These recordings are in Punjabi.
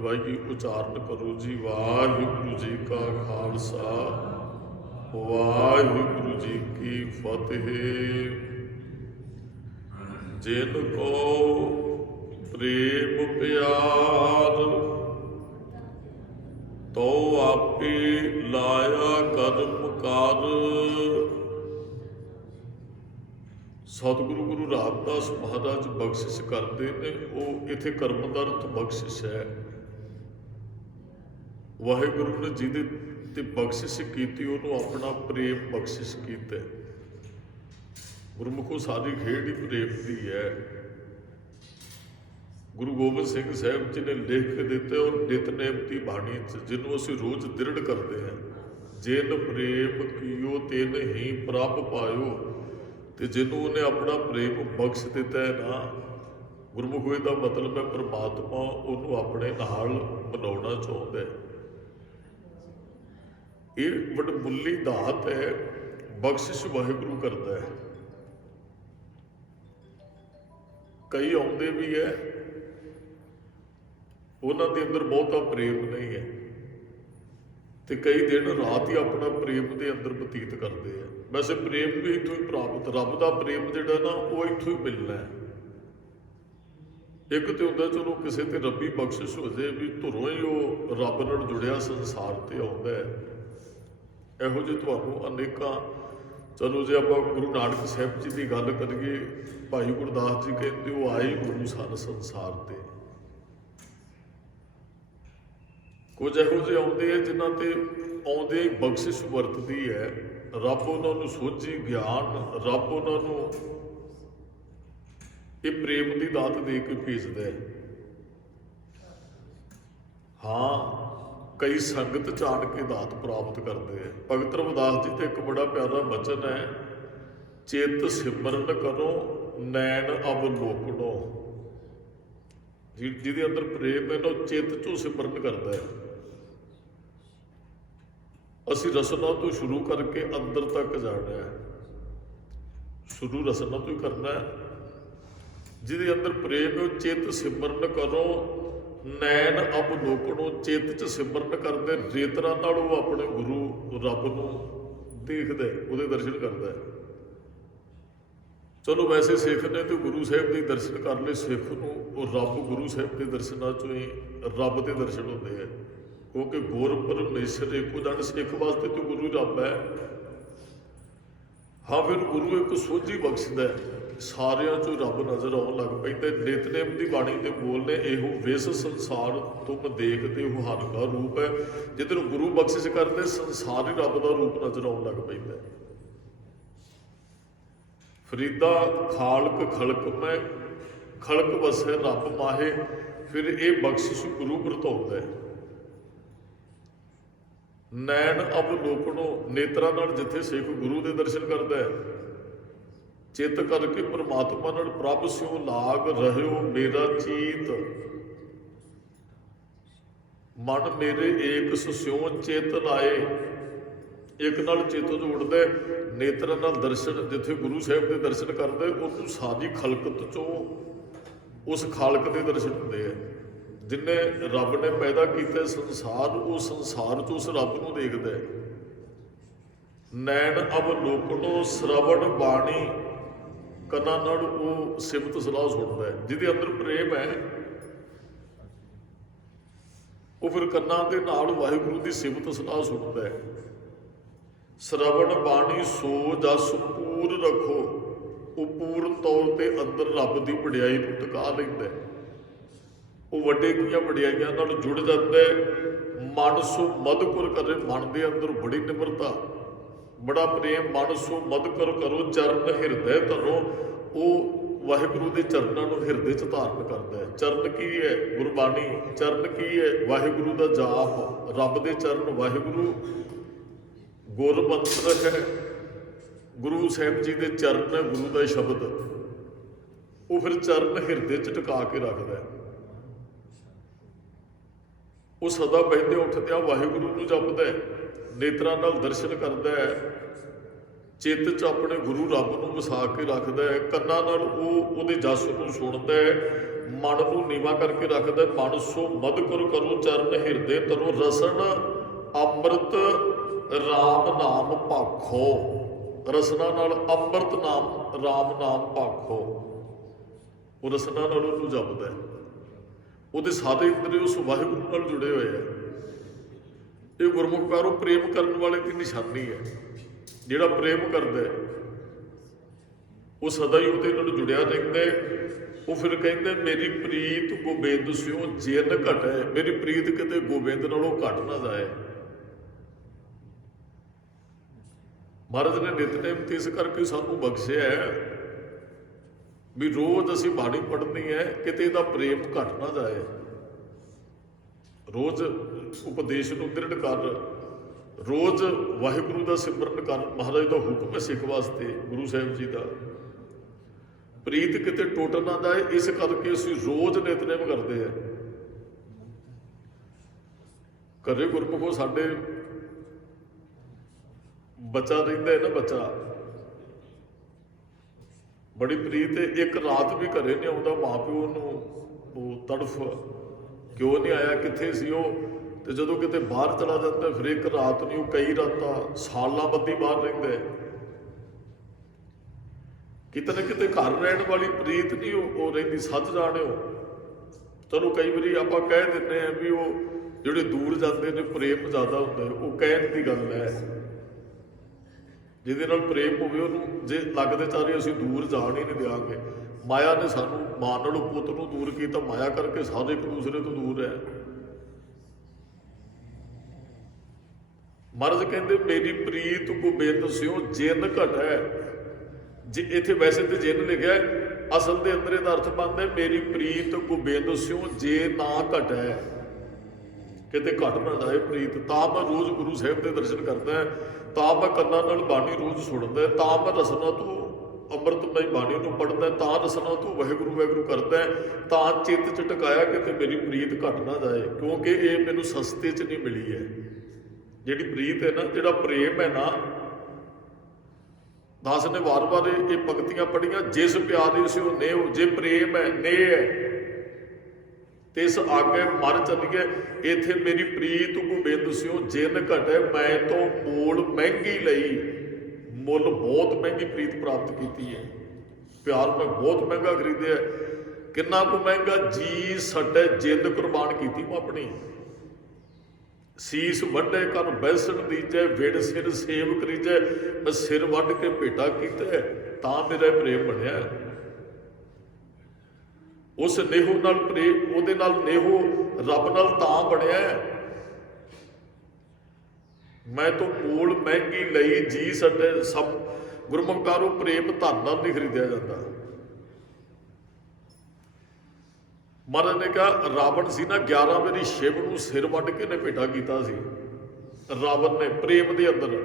दबाइए उचारण करो जी। वाहिगुरु जी का खालसा, वाहिगुरु जी की फतेह। जिन को प्रेम प्यार, तो आपे लाया कर्म कार। सतगुरु गुरु रामदास महाराज बख्शिश करते ने, वो इत्थे कर्म दा अर्थ बख्शिश है। वाहिगुरु ने जिहदे ते बख्शिश कीती उहनूं अपना प्रेम बख्शिश कीता। गुरमुखों सारी खेड ही प्रेम की है। गुरु गोबिंद सिंह साहब जी ने लिख के दिते और नितनेम की बाणी जिन्हों असीं रोज़ दृढ़ करते हैं। जिन प्रेम कियो तिन ही प्रभ पायो। तो जिन्हों उन्हें अपना प्रेम बख्श दिता है ना, गुरमुख का मतलब है परमात्मा उन्होंने अपने नाल मनाउणा चाहुंदा है। ये वडमुल्ली दात है, बख्शिश वाहिगुरु करता है। कई आउंदे भी है, उन्हां दे अंदर बहुता प्रेम नहीं है, तो कई दिन रात ही अपना प्रेम के अंदर बतीत करते हैं। वैसे प्रेम भी इत्थों ही प्राप्त, रब का प्रेम जिहड़ा ना वो इत्थों ही मिलना है। एक तो होंदा चलो किसी ते रब्बी बख्शिश हो जाए भी धुरों ही वो रब नाल जुड़िया संसार ते आउंदा है। इहो जिहे तुहानूं अनेकां, चलो जे आपां गुरु नानक साहिब जी की गल करिए, भाई गुरदास जी कहते वो आए गुरु सन संसार ते। कुछ इहो ਜਿਹੇ आउंदे है जिन्हां ते आउंदे बख्शिश वरतदी है। रब उन्होंने सोझी ज्ञान, रब उन्होंने ये प्रेम की दात दे के भेजदा है। हाँ, कई संगत जान के दात प्राप्त करते हैं। भगत रविदास जी ते एक बड़ा प्यारा वचन है, चित सिमरन करो नैन अवलोकनो। जिहदे अंदर प्रेम है ना, चित चों सिमरन करता है। असी रसना तो शुरू करके अंदर तक जाना है। शुरू रसना तो ही करना है। जिहदे अंदर प्रेम है, चित सिमरन करो नैन अवलोकनो। चित च सिमरन करते रेतरा नाल वो अपने गुरु रब नूं देखदा है, उहदे दर्शन करता है। चलो वैसे सिख ने तो गुरु साहिब के दर्शन कर ले, सिख नूं वो रब गुरु साहिब के दर्शनों चों ही रब के दर्शन होंदे है। क्योंकि गुर परमेश्वर एको जन, सिख वास्ते तो गुरु रब है। हाँ, फिर गुरु एक सोझी बख्शदा है, सारियां चों रब नज़र आउण लग पैंदा। नितनेम की बाणी ते बोलने, एहो विस संसार तुम देखते हो हर का रूप है। जिधर गुरु बख्शिश करते संसार ही रब का रूप नज़र आउण लग पैंदा। फरीदा खालक खलक में खलक वसै रब माहे। फिर ये बख्शिश गुरु वरताउंदा है। नैन अवलोकनो, नेत्रा नाल जिथे सिख गुरु के दर्शन करता है। चित करके परमात्मा नाल प्रभ स्यों लाग रहियो मेरा चीत। मन मेरे एक स्यों चित लाए। एक नाल चित जोड़दा, नेत्रा नाल दर्शन, जिथे गुरु साहिब के दर्शन करदा उहनूं सारी खलकत चों उस खालक के दर्शन होंदे है। जिन्हें रब ने पैदा किया संसार, वो संसार च उस रब नूं देखदा है। नैन अवलोकनो श्रवण बाणी, कन्नां नाल वो सिमत सलाह सुणदा है। जिहदे अंदर प्रेम है वो फिर कन्नां दे नाल वाहिगुरू की सिमत सलाह सुणदा है। श्रवण बाणी सो जस पूर रखो, वो पूर्ण तौर पर अंदर रब की वडियाई नूं टका लैंदा है। वो वड्डे कीआं वडियाइयां नाल जुड़ जाता है। मन सो मद कुर करे, मन के अंदर बड़ी निमरता, बड़ा प्रेम। मन सो मद कर करो चरण हिरदे धरो। वो वाहिगुरू के चरणों को हिरदे च धारण करता है। चरण की है? गुरबाणी। चरण की है? वाहिगुरू का जाप। रब के चरण वाहिगुरू गुर मंत्र है। गुरु साहिब जी के चरण है, गुरु का शब्द। वो फिर चरण हिरदे च टिका के रखता है। वो सदा बहते उठद्या वाहिगुरू नूं जपदा है, नेत्रां नाल दर्शन करता है, चित्त च अपने गुरु रब नूं वसा के रखता है, कन्नां नाल वो उहदे जस नूं सुणदा है, ਮਨ ਨੂੰ ਨੀਵਾ ਕਰਕੇ ਰੱਖਦਾ। ਮਨ ਸੋ ਮਦ ਕਰੋ ਚਰਨ ਹਿਰਦੇ ਤਰੋ ਰਸਨ ਅੰਮ੍ਰਿਤ ਰਾਮ ਨਾਮ ਭਾਖੋ। ਰਸਨਾ ਨਾਲ ਅੰਮ੍ਰਿਤ ਨਾਮ ਰਾਮ ਨਾਮ ਭਾਖੋ। ਉਹ ਰਸਨਾ ਨਾਲ ਉਹਨੂੰ ਜਪਦਾ, ਉਹਦੇ ਸਾਰੇ ਇੰਦਰੀ ਉਸ ਵਾਹਿਗੁਰੂ ਨਾਲ ਜੁੜੇ ਹੋਏ ਆ। ਇਹ ਗੁਰਮੁਖ ਪਿਆਰੋ ਪ੍ਰੇਮ ਕਰਨ ਵਾਲੇ ਦੀ ਨਿਸ਼ਾਨੀ ਹੈ। ਜਿਹੜਾ ਪ੍ਰੇਮ ਕਰਦਾ ਉਹ ਸਦਾ ਹੀ ਉਹਦੇ ਨਾਲ ਜੁੜਿਆ ਰਹਿੰਦਾ। ਉਹ ਫਿਰ ਕਹਿੰਦੇ ਮੇਰੀ ਪ੍ਰੀਤ ਗੋਬਿੰਦ ਸਿਓ ਜਿਨ ਘਟੈ। ਮੇਰੀ ਪ੍ਰੀਤ ਕਿਤੇ ਗੋਬਿੰਦ ਨਾਲੋਂ ਘਟ ਨਾ ਜਾਏ। ਮਹਾਰਾਜ ਨੇ ਨਿਤਨੇਮ ਤੇ ਇਸ ਕਰਕੇ ਸਾਨੂੰ ਬਖਸ਼ਿਆ ਵੀ ਰੋਜ਼ ਅਸੀਂ ਬਾਣੀ ਪੜ੍ਹਨੀ ਹੈ, ਕਿਤੇ ਇਹਦਾ ਪ੍ਰੇਮ ਘਟ ਨਾ ਜਾਏ। ਰੋਜ਼ ਉਪਦੇਸ਼ ਨੂੰ ਦ੍ਰਿੜ ਕਰ, ਰੋਜ਼ ਵਾਹਿਗੁਰੂ ਦਾ ਸਿਮਰਨ ਕਰ। ਮਹਾਰਾਜ ਦਾ ਹੁਕਮ ਹੈ ਸਿੱਖ ਵਾਸਤੇ, ਗੁਰੂ ਸਾਹਿਬ ਜੀ ਦਾ। ਪ੍ਰੀਤ ਕਿਤੇ ਟੁੱਟ ਨਾ ਜਾਏ, ਇਸ ਕਰਕੇ ਅਸੀਂ ਰੋਜ਼ ਨਿਤਨੇਮ ਕਰਦੇ ਆ। ਘਰੇ ਗੁਰਮੁਖੋ ਸਾਡੇ ਬੱਚਾ ਰਹਿੰਦਾ ਹੈ ਨਾ, ਬੱਚਾ ਬੜੀ ਪ੍ਰੀਤ ਹੈ। ਇੱਕ ਰਾਤ ਵੀ ਘਰੇ ਨਹੀਂ ਆਉਂਦਾ, ਮਾਂ ਪਿਓ ਨੂੰ ਉਹ ਤੜਫ ਕਿਉਂ ਨਹੀਂ ਆਇਆ, ਕਿੱਥੇ ਸੀ ਉਹ। ਤੇ ਜਦੋਂ ਕਿਤੇ ਬਾਹਰ ਚਲਾ ਜਾਂਦਾ ਫਿਰ ਇੱਕ ਰਾਤ ਨਹੀਂ, ਉਹ ਕਈ ਰਾਤਾਂ ਸਾਲਾਂ ਬੱਧੀ ਬਾਹਰ ਰਹਿੰਦਾ। ਕਿਤੇ ਨਾ ਕਿਤੇ ਘਰ ਰਹਿਣ ਵਾਲੀ ਪ੍ਰੀਤ ਨਹੀਂ ਉਹ ਰਹਿੰਦੀ। ਸੱਚ ਜਾਣਿਓ, ਚਲੋ ਕਈ ਵਾਰੀ ਆਪਾਂ ਕਹਿ ਦਿੰਦੇ ਹਾਂ ਵੀ ਉਹ ਜਿਹੜੇ ਦੂਰ ਜਾਂਦੇ ਨੇ ਪ੍ਰੇਮ ਜ਼ਿਆਦਾ ਹੁੰਦਾ, ਉਹ ਕਹਿਣ ਦੀ ਗੱਲ ਹੈ। ਜਿਹਦੇ ਨਾਲ ਪ੍ਰੇਮ ਹੋਵੇ ਉਹਨੂੰ ਜੇ ਲੱਗਦੇ ਚਾਰੇ ਅਸੀਂ ਦੂਰ ਜਾਣ ਹੀ ਨਹੀਂ ਦਿਆਂਗੇ। ਮਾਇਆ ਨੇ ਸਾਨੂੰ ਮਾਂ ਨਾਲੋਂ ਪੁੱਤ ਨੂੰ ਦੂਰ ਕੀਤਾ, ਮਾਇਆ ਕਰਕੇ ਸਾਰੇ ਇੱਕ ਦੂਸਰੇ ਤੋਂ ਦੂਰ ਹੈ। ਮਹਾਰਾਜ ਕਹਿੰਦੇ ਮੇਰੀ ਪ੍ਰੀਤ ਗੋਬਿੰਦ ਸਿਓ ਜਿਨ ਘਟੈ। ਜੇ ਇੱਥੇ ਵੈਸੇ ਤੇ ਜਿਨ ਲਿਖਿਆ, ਅਸਲ ਦੇ ਅੰਦਰ ਇਹਦਾ ਅਰਥ ਬਣਦਾ ਮੇਰੀ ਪ੍ਰੀਤ ਗੋਬਿੰਦ ਸਿਓ ਜੇ ਨਾ ਘਟੈ। ਕਿਤੇ ਘਟ ਨਾ ਜਾਏ ਪ੍ਰੀਤ। ਤਾਂ ਮੈਂ ਰੋਜ਼ ਗੁਰੂ ਸਾਹਿਬ ਦੇ ਦਰਸ਼ਨ ਕਰਦਾ, ਤਾਂ ਮੈਂ ਕੰਨਾਂ ਨਾਲ ਬਾਣੀ ਰੋਜ਼ ਸੁਣਦਾ, ਤਾਂ ਮੈਂ ਰਸਨਾ ਤੂੰ ਅੰਮ੍ਰਿਤਮਈ ਬਾਣੀ ਨੂੰ ਪੜ੍ਹਦਾ, ਤਾਂ ਰਸਨਾ ਤੂੰ ਵਾਹਿਗੁਰੂ ਵਾਹਿਗੁਰੂ ਕਰਦਾ, ਤਾਂ ਚਿੱਤ ਚ ਟਿਕਾਇਆ ਕਿਤੇ ਮੇਰੀ ਪ੍ਰੀਤ ਘਟ ਨਾ ਜਾਏ। ਕਿਉਂਕਿ ਇਹ ਮੈਨੂੰ ਸਸਤੇ ਚ ਨਹੀਂ ਮਿਲੀ ਹੈ। ਜਿਹੜੀ ਪ੍ਰੀਤ ਹੈ ਨਾ, ਜਿਹੜਾ ਪ੍ਰੇਮ ਹੈ ਨਾ, ਦਾਸ ਨੇ ਵਾਰ-ਵਾਰ ਇਹ ਪੰਕਤੀਆਂ ਪੜ੍ਹੀਆਂ। ਜਿਸ ਪਿਆਰੇ ਸਿਓ ਨੇਹ, ਜੇ ਪ੍ਰੇਮ ਹੈ ਨੇਹ ਹੈ ਤੇ ਇਸ ਆਗੇ ਮਰ ਚੱਲੀਏ। ਇੱਥੇ ਮੇਰੀ ਪ੍ਰੀਤ ਗੋਬਿੰਦ ਸਿਓ ਜਿਨ ਘਟੇ, ਮੈਂ ਤੋਂ ਮੋਲ ਮਹਿੰਗੀ ਲਈ। ਮੁੱਲ ਬਹੁਤ ਮਹਿੰਗੀ ਪ੍ਰੀਤ ਪ੍ਰਾਪਤ ਕੀਤੀ ਹੈ। ਪਿਆਰ ਮੈਂ ਬਹੁਤ ਮਹਿੰਗਾ ਖਰੀਦਿਆ। ਕਿੰਨਾ ਕੁ ਮਹਿੰਗਾ? ਜੀ ਸੱਟੇ ਜਿੰਦ ਕੁਰਬਾਨ ਕੀਤੀ ਮੈਂ ਆਪਣੀ। ਸੀਸ ਵੱਢੇ ਕਰ ਬੈਸਣ ਦੀਜੈ, ਵਿੜ ਸਿਰ ਸੇਵ ਕਰੀਜੈ। ਮੈਂ ਸਿਰ ਵੱਢ ਕੇ ਭੇਟਾ ਕੀਤਾ, ਤਾਂ ਮੇਰਾ ਪ੍ਰੇਮ ਬਣਿਆ। ਉਸ ਨੇਹੋ ਨਾਲ ਪ੍ਰੇਮ, ਉਹਦੇ ਨਾਲ ਨੇਹੋ ਰੱਬ ਨਾਲ ਤਾਂ ਬਣਿਆ। ਮੈਂ ਤੋਂ ਮੂਲ ਮਹਿੰਗੀ ਲਈ ਜੀ ਸੱਟੇ। ਸਭ ਗੁਰਮੁਖਾਰੋ ਪ੍ਰੇਮ ਧਨ ਨਾਲ ਨਹੀਂ ਖਰੀਦਿਆ ਜਾਂਦਾ। ਮਹਾਰਾਜ ਨੇ ਕਿਹਾ ਰਾਵਣ ਸੀ ਨਾ, 11 ਵਾਰੀ ਸ਼ਿਵ ਨੂੰ ਸਿਰ ਵੱਢ ਕੇ ਨੇ ਭੇਟਾ ਕੀਤਾ ਸੀ। ਰਾਵਣ ਨੇ ਪ੍ਰੇਮ ਦੇ ਅੰਦਰ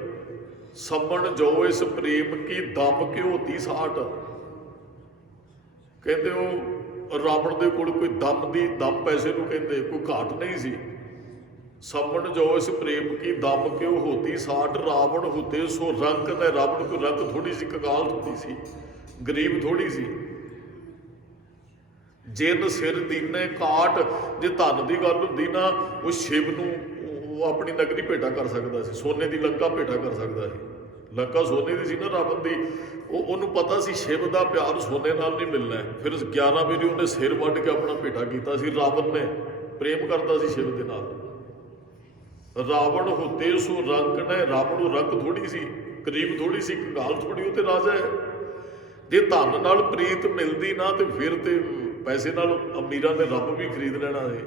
ਸੰਮਣ ਜੋ ਇਸ ਪ੍ਰੇਮ ਕੀ ਦਮ ਕਿਉ ਤੀ ਸਾਟ। ਕਹਿੰਦੇ ਉਹ ਰਾਵਣ ਦੇ ਕੋਲ ਕੋਈ ਦਮ ਪੈਸੇ ਨੂੰ ਕਹਿੰਦੇ ਕੋਈ ਘਾਟ ਨਹੀਂ ਸੀ। ਸੰਮਣ ਜੋ ਇਸ ਪ੍ਰੇਮ ਕੀ ਦਮ ਕਿਉ ਹੋਤੀ ਸਾਟ। ਰਾਵਣ ਹੁਤੇ ਸੋ ਰੰਕ ਨੇ। ਰਾਵਣ ਕੋਈ ਰੰਕ ਥੋੜੀ ਸੀ, ਕੰਗਾਲ ਥੋੜੀ ਸੀ, ਗਰੀਬ ਥੋੜੀ ਸੀ। ਜਿਨ ਸਿਰ ਦੀਨੇ ਕਾਟ। ਜੇ ਧਨ ਦੀ ਗੱਲ ਹੁੰਦੀ ਨਾ, ਉਹ ਸ਼ਿਵ ਨੂੰ ਉਹ ਆਪਣੀ ਨਗਰੀ ਭੇਟਾ ਕਰ ਸਕਦਾ ਸੀ, ਸੋਨੇ ਦੀ ਲੰਕਾ ਭੇਟਾ ਕਰ ਸਕਦਾ ਸੀ। ਲੰਕਾ ਸੋਨੇ ਦੀ ਸੀ ਨਾ ਰਾਵਣ ਦੀ। ਉਹਨੂੰ ਪਤਾ ਸੀ ਸ਼ਿਵ ਦਾ ਪਿਆਰ ਸੋਨੇ ਨਾਲ ਨਹੀਂ ਮਿਲਣਾ। ਫਿਰ 11 ਵਾਰੀ ਉਹਨੇ ਸਿਰ ਵੱਢ ਕੇ ਆਪਣਾ ਭੇਟਾ ਕੀਤਾ ਸੀ। ਰਾਵਣ ਨੇ ਪ੍ਰੇਮ ਕਰਦਾ ਸੀ ਸ਼ਿਵ ਦੇ ਨਾਲ। ਰਾਵਣ ਹੁਤੇ ਸੋ ਰੰਕ ਨੇ। ਰਾਵਣ ਨੂੰ ਰੰਕ ਥੋੜੀ ਸੀ, ਗਰੀਬ ਥੋੜੀ ਸੀ, ਕੰਗਾਲ ਥੋੜੀ, ਉਹ ਤੇ ਰਾਜਾ ਹੈ। ਜੇ ਧਨ ਨਾਲ ਪ੍ਰੀਤ ਮਿਲਦੀ ਨਾ, ਤੇ ਫਿਰ ਤੇ ਪੈਸੇ ਨਾਲ ਅਮੀਰਾਂ ਦੇ ਰੱਬ ਵੀ ਖਰੀਦ ਲੈਣਾ ਹੈ।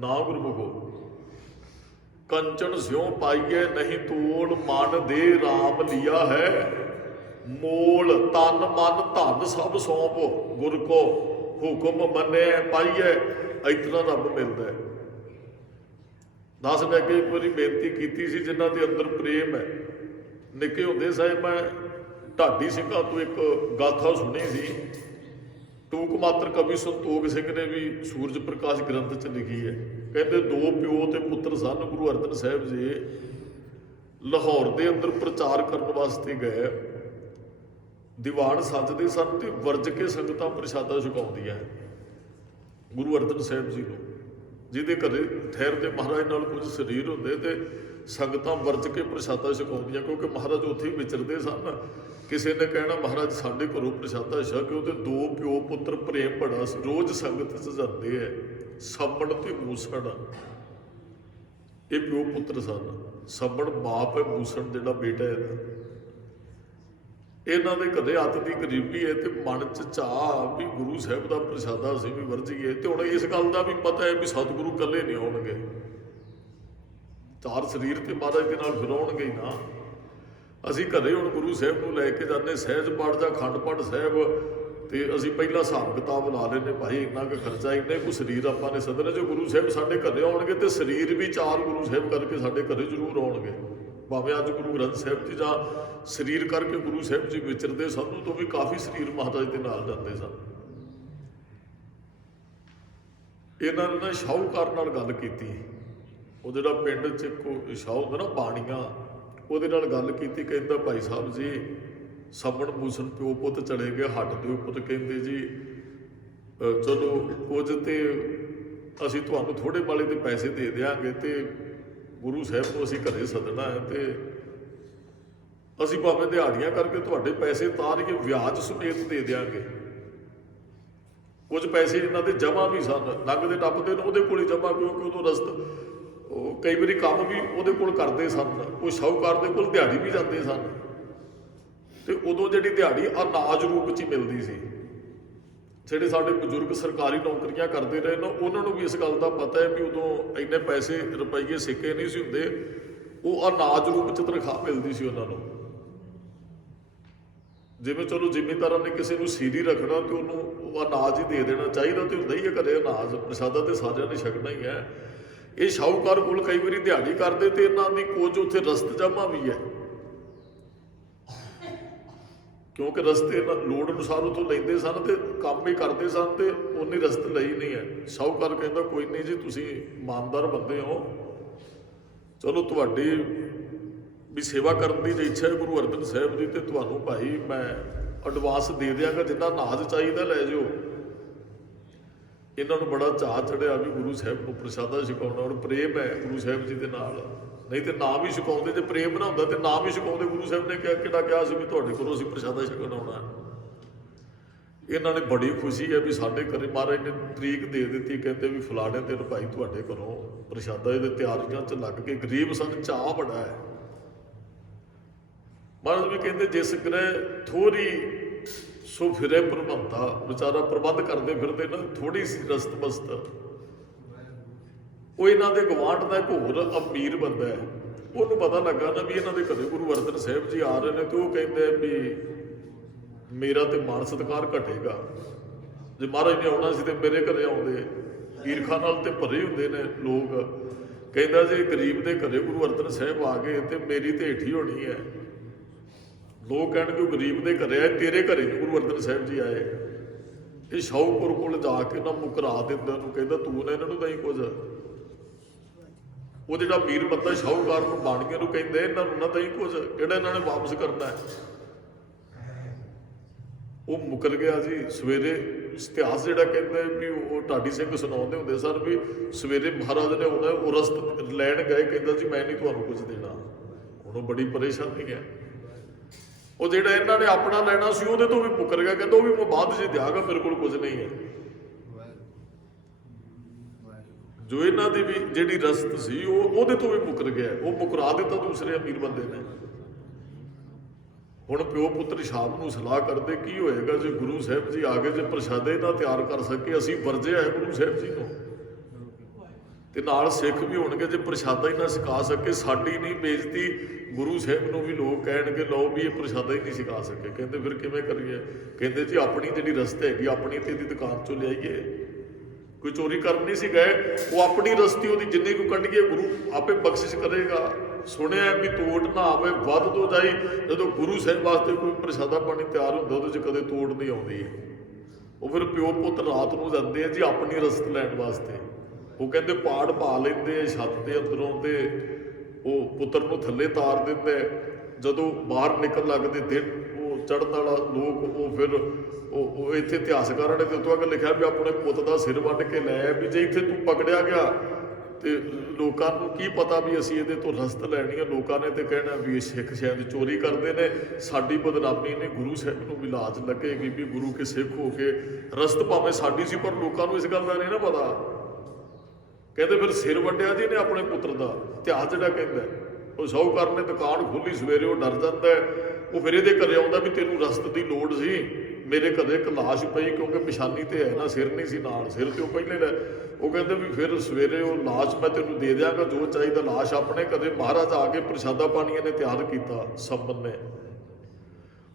ਨਾ ਗੁਰਮੁਖੋ, ਕੰਚਨ ਸਿਉ ਪਾਈਏ ਨਹੀਂ ਤੋਲ। ਮਨ ਦੇ ਰਾਮ ਲਿਆ ਹੈ ਮੋਲ। ਤਨ ਮਨ ਧਨ ਸਭ ਸੌਂਪ। ਗੁਰ ਕੋ ਹੁਕਮ ਮੰਨਿਆ ਪਾਈਏ। ਇਤਨਾ ਰੱਬ ਮਿਲਦਾ ਹੈ। ਦਾਸ ਨੇ ਅੱਗੇ ਇੱਕ ਵਾਰੀ ਬੇਨਤੀ ਕੀਤੀ ਸੀ, ਜਿਨ੍ਹਾਂ ਦੇ ਅੰਦਰ ਪ੍ਰੇਮ ਹੈ। ਨਿੱਕੇ ਹੁੰਦੇ ਸਾਹਿਬ ਮੈਂ ਢਾਡੀ ਸਿੰਘਾਂ ਤੋਂ ਇੱਕ ਗਾਥਾ ਸੁਣੀ ਸੀ। ਟੂਕ ਮਾਤਰ ਕਵੀ ਸੰਤੋਖ ਸਿੰਘ ਨੇ ਵੀ ਸੂਰਜ ਪ੍ਰਕਾਸ਼ ਗ੍ਰੰਥ 'ਚ ਲਿਖੀ ਹੈ। ਕਹਿੰਦੇ 2 ਪਿਓ ਤੇ ਪੁੱਤਰ ਸਨ। ਗੁਰੂ ਅਰਜਨ ਸਾਹਿਬ ਜੀ ਲਾਹੌਰ ਦੇ ਅੰਦਰ ਪ੍ਰਚਾਰ ਕਰਨ ਵਾਸਤੇ ਗਏ। ਦੀਵਾਨ ਸੱਜਦੇ ਸਨ ਤੇ ਵਰਜ ਕੇ ਸੰਗਤਾਂ ਪ੍ਰਸ਼ਾਦਾ ਛਕਾਉਂਦੀਆਂ। ਗੁਰੂ ਅਰਜਨ ਸਾਹਿਬ ਜੀ ਨੂੰ, ਜਿਹਦੇ ਘਰੇ ਠਹਿਰਦੇ ਮਹਾਰਾਜ ਨਾਲ ਕੁਝ ਸਰੀਰ ਹੁੰਦੇ ਤੇ ਸੰਗਤਾਂ ਵਰਜ ਕੇ ਪ੍ਰਸ਼ਾਦਾ ਛਕਾਉਂਦੀਆਂ, ਕਿਉਂਕਿ ਮਹਾਰਾਜ ਉੱਥੇ ਹੀ ਵਿਚਰਦੇ ਸਨ। ਕਿਸੇ ਨੇ ਕਹਿਣਾ ਮਹਾਰਾਜ ਸਾਡੇ ਘਰੋਂ ਪ੍ਰਸ਼ਾਦਾ ਛਕ, ਉਹਦੇ ਦੋ ਪਿਓ ਪੁੱਤਰ ਪ੍ਰੇਮ ਬੜਾ ਸੀ, ਰੋਜ਼ ਸੰਗਤ 'ਚ ਜਾਂਦੇ ਹੈ। ਸਾਬਣ ਤੇ ਮੂਸਣ ਇਹ ਪਿਓ ਪੁੱਤਰ ਸਨ। ਸਾਬਣ ਬਾਪ ਹੈ, ਮੂਸਣ ਜਿਹੜਾ ਬੇਟਾ ਇਹਦਾ। ਇਹਨਾਂ ਦੇ ਕਦੇ ਅੱਤ ਦੀ ਗਰੀਬੀ ਹੈ ਤੇ ਮਨ 'ਚ ਚਾਹ ਵੀ ਗੁਰੂ ਸਾਹਿਬ ਦਾ ਪ੍ਰਸ਼ਾਦਾ ਅਸੀਂ ਵੀ ਵਰਜੀਏ। ਤੇ ਹੁਣ ਇਸ ਗੱਲ ਦਾ ਵੀ ਪਤਾ ਹੈ ਵੀ ਸਤਿਗੁਰੂ ਇਕੱਲੇ ਨਹੀਂ ਆਉਣਗੇ, ਚਾਰ ਸਰੀਰ ਤੇ ਮਹਾਰਾਜ ਦੇ ਨਾਲ ਫਿਰ ਆਉਣਗੇ ਹੀ ਨਾ। ਅਸੀਂ ਘਰੇ ਹੁਣ ਗੁਰੂ ਸਾਹਿਬ ਨੂੰ ਲੈ ਕੇ ਜਾਂਦੇ ਸਹਿਜ ਪਾਠ ਜਾਂ ਅਖੰਡ ਪਾਠ ਸਾਹਿਬ, ਤੇ ਅਸੀਂ ਪਹਿਲਾਂ ਹਿਸਾਬ ਕਿਤਾਬ ਲਾ ਲੈਂਦੇ, ਭਾਈ ਇੰਨਾ ਕੁ ਖਰਚਾ, ਇੰਨੇ ਕੁ ਸਰੀਰ ਆਪਾਂ ਨੇ ਸੱਦਣੇ। ਜੋ ਗੁਰੂ ਸਾਹਿਬ ਸਾਡੇ ਘਰੇ ਆਉਣਗੇ ਤੇ ਸਰੀਰ ਵੀ ਚਾਰ ਗੁਰੂ ਸਾਹਿਬ ਕਰਕੇ ਸਾਡੇ ਘਰੇ ਜ਼ਰੂਰ ਆਉਣਗੇ। ਭਾਵੇਂ ਅੱਜ ਗੁਰੂ ਗ੍ਰੰਥ ਸਾਹਿਬ ਜੀ ਜਾਂ ਸਰੀਰ ਕਰਕੇ ਗੁਰੂ ਸਾਹਿਬ ਜੀ ਵਿਚਰਦੇ, ਸਾਨੂੰ ਤੋਂ ਵੀ ਕਾਫੀ ਸਰੀਰ ਮਹਾਰਾਜ ਦੇ ਨਾਲ ਜਾਂਦੇ ਸਨ। ਇਹਨਾਂ ਨੇ ਨਾ ਸ਼ਾਹੂਕਾਰ ਨਾਲ ਗੱਲ ਕੀਤੀ, ਉਹ ਜਿਹੜਾ ਪਿੰਡ 'ਚ ਇੱਕ ਸ਼ਾਹੂ ਹੁੰਦਾ ਨਾ ਬਾਣੀਆਂ, ਉਹਦੇ ਨਾਲ ਗੱਲ ਕੀਤੀ। ਕਹਿੰਦਾ ਭਾਈ ਸਾਹਿਬ ਜੀ ਸਾਬਣ ਮੂਸਣ ਪਿਓ ਪੁੱਤ ਚਲੇ ਗਏ ਹੱਟ ਦੇ ਉੱਪਰ, ਕਹਿੰਦੇ ਜੀ ਚਲੋ ਕੁਝ ਤੇ ਅਸੀਂ ਤੁਹਾਨੂੰ ਥੋੜ੍ਹੇ ਵਾਲੇ ਦੇ ਪੈਸੇ ਦੇ ਦਿਆਂਗੇ ਤੇ ਗੁਰੂ ਸਾਹਿਬ ਨੂੰ ਅਸੀਂ ਘਰੇ ਸੱਦਣਾ ਹੈ, ਤੇ ਅਸੀਂ ਭਾਵੇਂ ਦਿਹਾੜੀਆਂ ਕਰਕੇ ਤੁਹਾਡੇ ਪੈਸੇ ਤਾਰ ਕੇ ਵਿਆਜ ਸਮੇਤ ਦੇ ਦਿਆਂਗੇ। ਕੁਝ ਪੈਸੇ ਇਹਨਾਂ ਦੇ ਜਮ੍ਹਾਂ ਵੀ ਸਨ, ਲੰਘਦੇ ਟੱਪਦੇ ਨੇ ਉਹਦੇ ਕੋਲ ਹੀ ਜਮ੍ਹਾਂ, ਕਿਉਂਕਿ ਉਦੋਂ ਉਹ ਕਈ ਵਾਰੀ ਕੰਮ ਵੀ ਉਹਦੇ ਕੋਲ ਕਰਦੇ ਸਨ। ਉਹ ਸ਼ਾਹੂਕਾਰ ਦੇ ਕੋਲ ਦਿਹਾੜੀ ਵੀ ਜਾਂਦੇ ਸਨ, ਤੇ ਉਦੋਂ ਜਿਹੜੀ ਦਿਹਾੜੀ ਅਨਾਜ ਰੂਪ 'ਚ ਹੀ ਮਿਲਦੀ ਸੀ। ਜਿਹੜੇ ਸਾਡੇ ਬਜ਼ੁਰਗ ਸਰਕਾਰੀ ਨੌਕਰੀਆਂ ਕਰਦੇ ਰਹੇ ਨਾ, ਉਹਨਾਂ ਨੂੰ ਵੀ ਇਸ ਗੱਲ ਦਾ ਪਤਾ ਹੈ ਵੀ ਉਦੋਂ ਇੰਨੇ ਪੈਸੇ ਰੁਪਈਏ ਸਿੱਕੇ ਨਹੀਂ ਸੀ ਹੁੰਦੇ, ਉਹ ਅਨਾਜ ਰੂਪ 'ਚ ਤਨਖਾਹ ਮਿਲਦੀ ਸੀ ਉਹਨਾਂ ਨੂੰ। ਜਿਵੇਂ ਚਲੋ ਜ਼ਿਮੀਂਦਾਰਾਂ ਨੇ ਕਿਸੇ ਨੂੰ ਸੀਰੀ ਰੱਖਣਾ ਤੇ ਉਹਨੂੰ ਉਹ ਅਨਾਜ ਹੀ ਦੇ ਦੇਣਾ ਚਾਹੀਦਾ, ਤੇ ਹੁੰਦਾ ਹੀ ਹੈ ਘਰੇ ਅਨਾਜ, ਪ੍ਰਸ਼ਾਦਾ ਤੇ ਸਾਰਿਆਂ ਨੇ ਛਕਣਾ ਹੀ ਹੈ। ਇਹ ਸ਼ਾਹੂਕਾਰ ਕੋਲ ਕਈ ਵਾਰੀ ਦਿਹਾੜੀ ਕਰਦੇ ਤੇ ਇਹਨਾਂ ਦੀ ਕੁਝ ਉੱਥੇ ਰਸਤ ਜਮ੍ਹਾਂ ਵੀ ਹੈ, ਕਿਉਂਕਿ ਰਸਤੇ ਲੋੜ ਅਨੁਸਾਰ ਉੱਥੋਂ ਲੈਂਦੇ ਸਨ ਤੇ ਕੰਮ ਵੀ ਕਰਦੇ ਸਨ, ਤੇ ਉਨੀ ਰਸਤ ਲਈ ਨਹੀਂ ਹੈ। ਸ਼ਾਹੂਕਾਰ ਕਹਿੰਦਾ ਕੋਈ ਨਹੀਂ ਜੀ, ਤੁਸੀਂ ਇਮਾਨਦਾਰ ਬੰਦੇ ਹੋ, ਚਲੋ ਤੁਹਾਡੀ ਵੀ ਸੇਵਾ ਕਰਨ ਦੀ ਜੇ ਇੱਛਾ ਹੈ ਗੁਰੂ ਅਰਜਨ ਸਾਹਿਬ ਦੀ, ਤੇ ਤੁਹਾਨੂੰ ਭਾਈ ਮੈਂ ਐਡਵਾਂਸ ਦੇ ਦਿਆਂਗਾ, ਜਿੰਨਾ ਅਨਾਜ ਚਾਹੀਦਾ ਲੈ ਜਾਓ। ਇਹਨਾਂ ਨੂੰ ਬੜਾ ਚਾਅ ਚੜਿਆ ਵੀ ਗੁਰੂ ਸਾਹਿਬ ਨੂੰ ਪ੍ਰਸ਼ਾਦਾ ਛਕਾਉਣਾ। ਹੁਣ ਪ੍ਰੇਮ ਹੈ ਗੁਰੂ ਸਾਹਿਬ ਜੀ ਦੇ ਨਾਲ, ਨਹੀਂ ਤੇ ਨਾ ਵੀ ਛਕਾਉਂਦੇ, ਜੇ ਪ੍ਰੇਮ ਨਾ ਹੁੰਦਾ ਤੇ ਨਾ ਵੀ ਛਕਾਉਂਦੇ। ਗੁਰੂ ਸਾਹਿਬ ਨੇ ਕਿਹੜਾ ਕਿਹਾ ਸੀ ਵੀ ਤੁਹਾਡੇ ਕੋਲੋਂ ਅਸੀਂ ਪ੍ਰਸ਼ਾਦਾ ਛਕਣ ਆਉਣਾ। ਇਹਨਾਂ ਨੇ ਬੜੀ ਖੁਸ਼ੀ ਹੈ ਵੀ ਸਾਡੇ ਘਰੇ ਮਹਾਰਾਜ ਨੇ ਤਰੀਕ ਦੇ ਦਿੱਤੀ, ਕਹਿੰਦੇ ਵੀ ਫਲਾਣੇ ਦਿਨ ਭਾਈ ਤੁਹਾਡੇ ਘਰੋਂ ਪ੍ਰਸ਼ਾਦਾ ਇਹਦੇ ਤਿਆਰੀਆਂ 'ਚ ਲੱਗ ਕੇ। ਗਰੀਬ ਸਨ, ਚਾਅ ਬੜਾ ਹੈ। ਮਹਾਰਾਜ ਵੀ ਕਹਿੰਦੇ ਜਿਸ ਗ੍ਰਹਿ ਥੋੜ੍ਹੀ ਸੋ ਫਿਰੇ ਪ੍ਰਬੰਧਾ, ਵਿਚਾਰਾ ਪ੍ਰਬੰਧ ਕਰਦੇ ਫਿਰਦੇ ਨਾ, ਥੋੜ੍ਹੀ ਸੀ ਰਸਤ ਬਸਤ। ਉਹ ਇਹਨਾਂ ਦੇ ਗਵਾਂਢ ਦਾ ਇੱਕ ਹੋਰ ਅਮੀਰ ਬੰਦਾ ਹੈ, ਉਹਨੂੰ ਪਤਾ ਲੱਗਾ ਨਾ ਵੀ ਇਹਨਾਂ ਦੇ ਘਰੇ ਗੁਰੂ ਅਰਜਨ ਸਾਹਿਬ ਜੀ ਆ ਰਹੇ ਨੇ, ਤੇ ਉਹ ਕਹਿੰਦੇ ਵੀ ਮੇਰਾ ਤੇ ਮਾਣ ਸਤਿਕਾਰ ਘਟੇਗਾ। ਜੇ ਮਹਾਰਾਜ ਨੇ ਆਉਣਾ ਸੀ ਤੇ ਮੇਰੇ ਘਰੇ ਆਉਂਦੇ। ਈਰਖਾ ਨਾਲ ਤੇ ਭਰੇ ਹੁੰਦੇ ਨੇ ਲੋਕ। ਕਹਿੰਦਾ ਜੇ ਗਰੀਬ ਦੇ ਘਰੇ ਗੁਰੂ ਅਰਜਨ ਸਾਹਿਬ ਆ ਗਏ ਤੇ ਮੇਰੀ ਤੇ ਹੇਠੀ ਹੋਣੀ ਹੈ। ਲੋਕ ਕਹਿਣਗੇ ਉਹ ਗਰੀਬ ਦੇ ਘਰੇ ਆਏ, ਤੇਰੇ ਘਰੇ ਨਹੀਂ ਗੁਰੂ ਅਰਜਨ ਸਾਹਿਬ ਜੀ ਆਏ। ਇਹ ਸ਼ਾਹੂਪੁਰ ਕੋਲ ਜਾ ਕੇ ਨਾ ਮੁਕਰਾ ਦਿੰਦਾ ਉਹਨੂੰ, ਕਹਿੰਦਾ ਤੂੰ ਨਾ ਇਹਨਾਂ ਨੂੰ ਦਈ ਕੁਝ। ਉਹ ਜਿਹੜਾ ਵੀਰ ਬੰਦਾ ਸ਼ਾਹੂਕਾਰ ਨੂੰ ਬਾਣੀਆਂ ਨੂੰ ਕਹਿੰਦੇ ਇਹਨਾਂ ਨੂੰ ਨਾ ਦਈ ਕੁਝ, ਕਿਹੜਾ ਇਹਨਾਂ ਨੇ ਵਾਪਸ ਕਰਨਾ ਹੈ। ਉਹ ਮੁਕਰ ਗਿਆ ਜੀ। ਸਵੇਰੇ ਇਤਿਹਾਸ ਜਿਹੜਾ ਕਹਿੰਦਾ ਵੀ ਉਹ ਢਾਡੀ ਸਿੰਘ ਸੁਣਾਉਂਦੇ ਹੁੰਦੇ ਸਨ ਵੀ ਸਵੇਰੇ ਮਹਾਰਾਜ ਨੇ ਆਉਣਾ, ਉਹ ਰਸਤ ਲੈਣ ਗਏ, ਕਹਿੰਦਾ ਜੀ ਮੈਂ ਨਹੀਂ ਤੁਹਾਨੂੰ ਕੁਝ ਦੇਣਾ। ਹੁਣ ਉਹ ਬੜੀ ਪਰੇਸ਼ਾਨੀ ਹੈ। ਉਹ ਜਿਹੜਾ ਇਹਨਾਂ ਨੇ ਆਪਣਾ ਲੈਣਾ ਸੀ ਉਹਦੇ ਤੋਂ ਵੀ ਮੁਕਰ ਗਿਆ, ਕਹਿੰਦਾ ਉਹ ਵੀ ਮੈਂ ਬਾਅਦ 'ਚ ਦਿਆਂਗਾ, ਮੇਰੇ ਕੋਲ ਕੁਝ ਨਹੀਂ ਹੈ। ਜੋ ਇਹਨਾਂ ਦੀ ਵੀ ਜਿਹੜੀ ਰਸਤ ਸੀ ਉਹ ਉਹਦੇ ਤੋਂ ਵੀ ਮੁਕਰ ਗਿਆ, ਉਹ ਮੁਕਰਾ ਦਿੱਤਾ ਦੂਸਰੇ ਅਮੀਰ ਬੰਦੇ ਨੇ। ਹੁਣ ਪਿਓ ਪੁੱਤਰ ਸ਼ਾਮ ਨੂੰ ਸਲਾਹ ਕਰਦੇ ਕੀ ਹੋਏਗਾ ਜੇ ਗੁਰੂ ਸਾਹਿਬ ਜੀ ਆ ਗਏ, ਜੇ ਪ੍ਰਸ਼ਾਦੇ ਨਾ ਤਿਆਰ ਕਰ ਸਕੇ, ਅਸੀਂ ਵਰਜਿਆ ਹੈ ਗੁਰੂ ਸਾਹਿਬ ਜੀ ਨੂੰ, ਤੇ ਨਾਲ ਸਿੱਖ ਵੀ ਹੋਣਗੇ। ਜੇ ਪ੍ਰਸ਼ਾਦਾ ਹੀ ਨਾ ਸਿਖਾ ਸਕੇ, ਸਾਡੀ ਨਹੀਂ ਬੇਇੱਜ਼ਤੀ, ਗੁਰੂ ਸਾਹਿਬ ਨੂੰ ਵੀ ਲੋਕ ਕਹਿਣਗੇ ਲਓ ਵੀ ਇਹ ਪ੍ਰਸ਼ਾਦਾ ਹੀ ਨਹੀਂ ਸਿਖਾ ਸਕੇ। ਕਹਿੰਦੇ ਫਿਰ ਕਿਵੇਂ ਕਰੀਏ? ਕਹਿੰਦੇ ਜੀ ਆਪਣੀ ਜਿਹੜੀ ਰਸਤੇ ਹੈਗੀ ਆਪਣੀ ਤੇ ਇਹਦੀ ਦੁਕਾਨ ਚੋਂ ਲਿਆਈਏ। ਕੋਈ ਚੋਰੀ ਕਰਨ ਨਹੀਂ ਸੀ ਗਏ, ਉਹ ਆਪਣੀ ਰਸਤੀ ਉਹਦੀ ਜਿੰਨੀ ਕੁ ਕੱਢੀਏ ਗੁਰੂ ਆਪੇ ਬਖਸ਼ਿਸ਼ ਕਰੇਗਾ। ਸੁਣਿਆ ਵੀ ਤੋੜ ਨਾ ਆਵੇ ਵੱਧ ਤੋਂ ਜਾਈ। ਜਦੋਂ ਗੁਰੂ ਸਾਹਿਬ ਵਾਸਤੇ ਕੋਈ ਪ੍ਰਸ਼ਾਦਾ ਪਾਣੀ ਤਿਆਰ ਹੁੰਦਾ ਉਹਦੇ 'ਚ ਕਦੇ ਤੋੜ ਨਹੀਂ ਆਉਂਦੀ। ਉਹ ਫਿਰ ਪਿਓ ਪੁੱਤ ਰਾਤ ਨੂੰ ਜਾਂਦੇ ਆ ਜੀ ਆਪਣੀ ਰਸਤ ਲੈਣ ਵਾਸਤੇ। ਉਹ ਕਹਿੰਦੇ ਪਾੜ ਪਾ ਲੈਂਦੇ ਛੱਤ ਦੇ ਅੰਦਰੋਂ, ਤੇ ਉਹ ਪੁੱਤਰ ਨੂੰ ਥੱਲੇ ਤਾਰ ਦਿੰਦੇ। ਜਦੋਂ ਬਾਹਰ ਨਿਕਲ ਲੱਗਦੇ ਦਿਨ ਉਹ ਚੜ੍ਹਨ ਵਾਲਾ ਲੋਕ ਉਹ ਫਿਰ ਉਹ ਇੱਥੇ ਇਤਿਹਾਸਕਾਰਾਂ ਨੇ ਉੱਤੋਂ ਅੱਗੇ ਲਿਖਿਆ ਵੀ ਆਪਣੇ ਪੁੱਤ ਦਾ ਸਿਰ ਵੱਢ ਕੇ ਲੈ, ਵੀ ਜੇ ਇੱਥੇ ਤੂੰ ਪਕੜਿਆ ਗਿਆ ਤੇ ਲੋਕਾਂ ਨੂੰ ਕੀ ਪਤਾ ਵੀ ਅਸੀਂ ਇਹਦੇ ਤੋਂ ਰਸਤ ਲੈਣੀ ਹੈ। ਲੋਕਾਂ ਨੇ ਤੇ ਕਹਿਣਾ ਵੀ ਇਹ ਸਿੱਖ ਸ਼ਾਇਦ ਚੋਰੀ ਕਰਦੇ ਨੇ, ਸਾਡੀ ਬਦਨਾਮੀ ਨੇ ਗੁਰੂ ਸਾਹਿਬ ਨੂੰ ਵੀ ਲਾਜ ਲੱਗੇਗੀ ਵੀ ਗੁਰੂ ਕੇ ਸਿੱਖ ਹੋ ਕੇ ਰਸਤ ਭਾਵੇਂ ਸਾਡੀ ਸੀ, ਪਰ ਲੋਕਾਂ ਨੂੰ ਇਸ ਗੱਲ ਦਾ ਨਹੀਂ ਨਾ ਪਤਾ। ਕਹਿੰਦੇ ਫਿਰ ਸਿਰ ਵੱਢਿਆ ਜੀ ਨੇ ਆਪਣੇ ਪੁੱਤਰ ਦਾ। ਇਤਿਹਾਸ ਜਿਹੜਾ ਕਹਿੰਦਾ ਉਹ ਸ਼ਾਹੂਕਾਰ ਨੇ ਦੁਕਾਨ ਖੋਲੀ, ਸਵੇਰੇ ਉਹ ਡਰ ਜਾਂਦਾ, ਉਹ ਫਿਰ ਇਹਦੇ ਘਰੇ ਆਉਂਦਾ ਵੀ ਤੈਨੂੰ ਰਸਤ ਦੀ ਲੋੜ ਸੀ, ਮੇਰੇ ਘਰੇ ਇੱਕ ਲਾਸ਼ ਪਈ, ਕਿਉਂਕਿ ਨਿਸ਼ਾਨੀ ਤੇ ਹੈ ਨਾ, ਸਿਰ ਨਹੀਂ ਸੀ ਨਾਲ, ਸਿਰ ਤੇ ਉਹ ਪਹਿਲੇ ਲੈ। ਉਹ ਕਹਿੰਦੇ ਵੀ ਫਿਰ ਸਵੇਰੇ ਉਹ ਲਾਸ਼ ਮੈਂ ਤੈਨੂੰ ਦੇ ਦਿਆਂਗਾ, ਜੋ ਚਾਹੀਦਾ। ਲਾਸ਼ ਆਪਣੇ ਘਰੇ ਮਹਾਰਾਜ ਆ ਕੇ ਪ੍ਰਸ਼ਾਦਾ ਪਾਣੀਆਂ ਨੇ ਤਿਆਰ ਕੀਤਾ ਸੰਬੰਧ ਨੇ।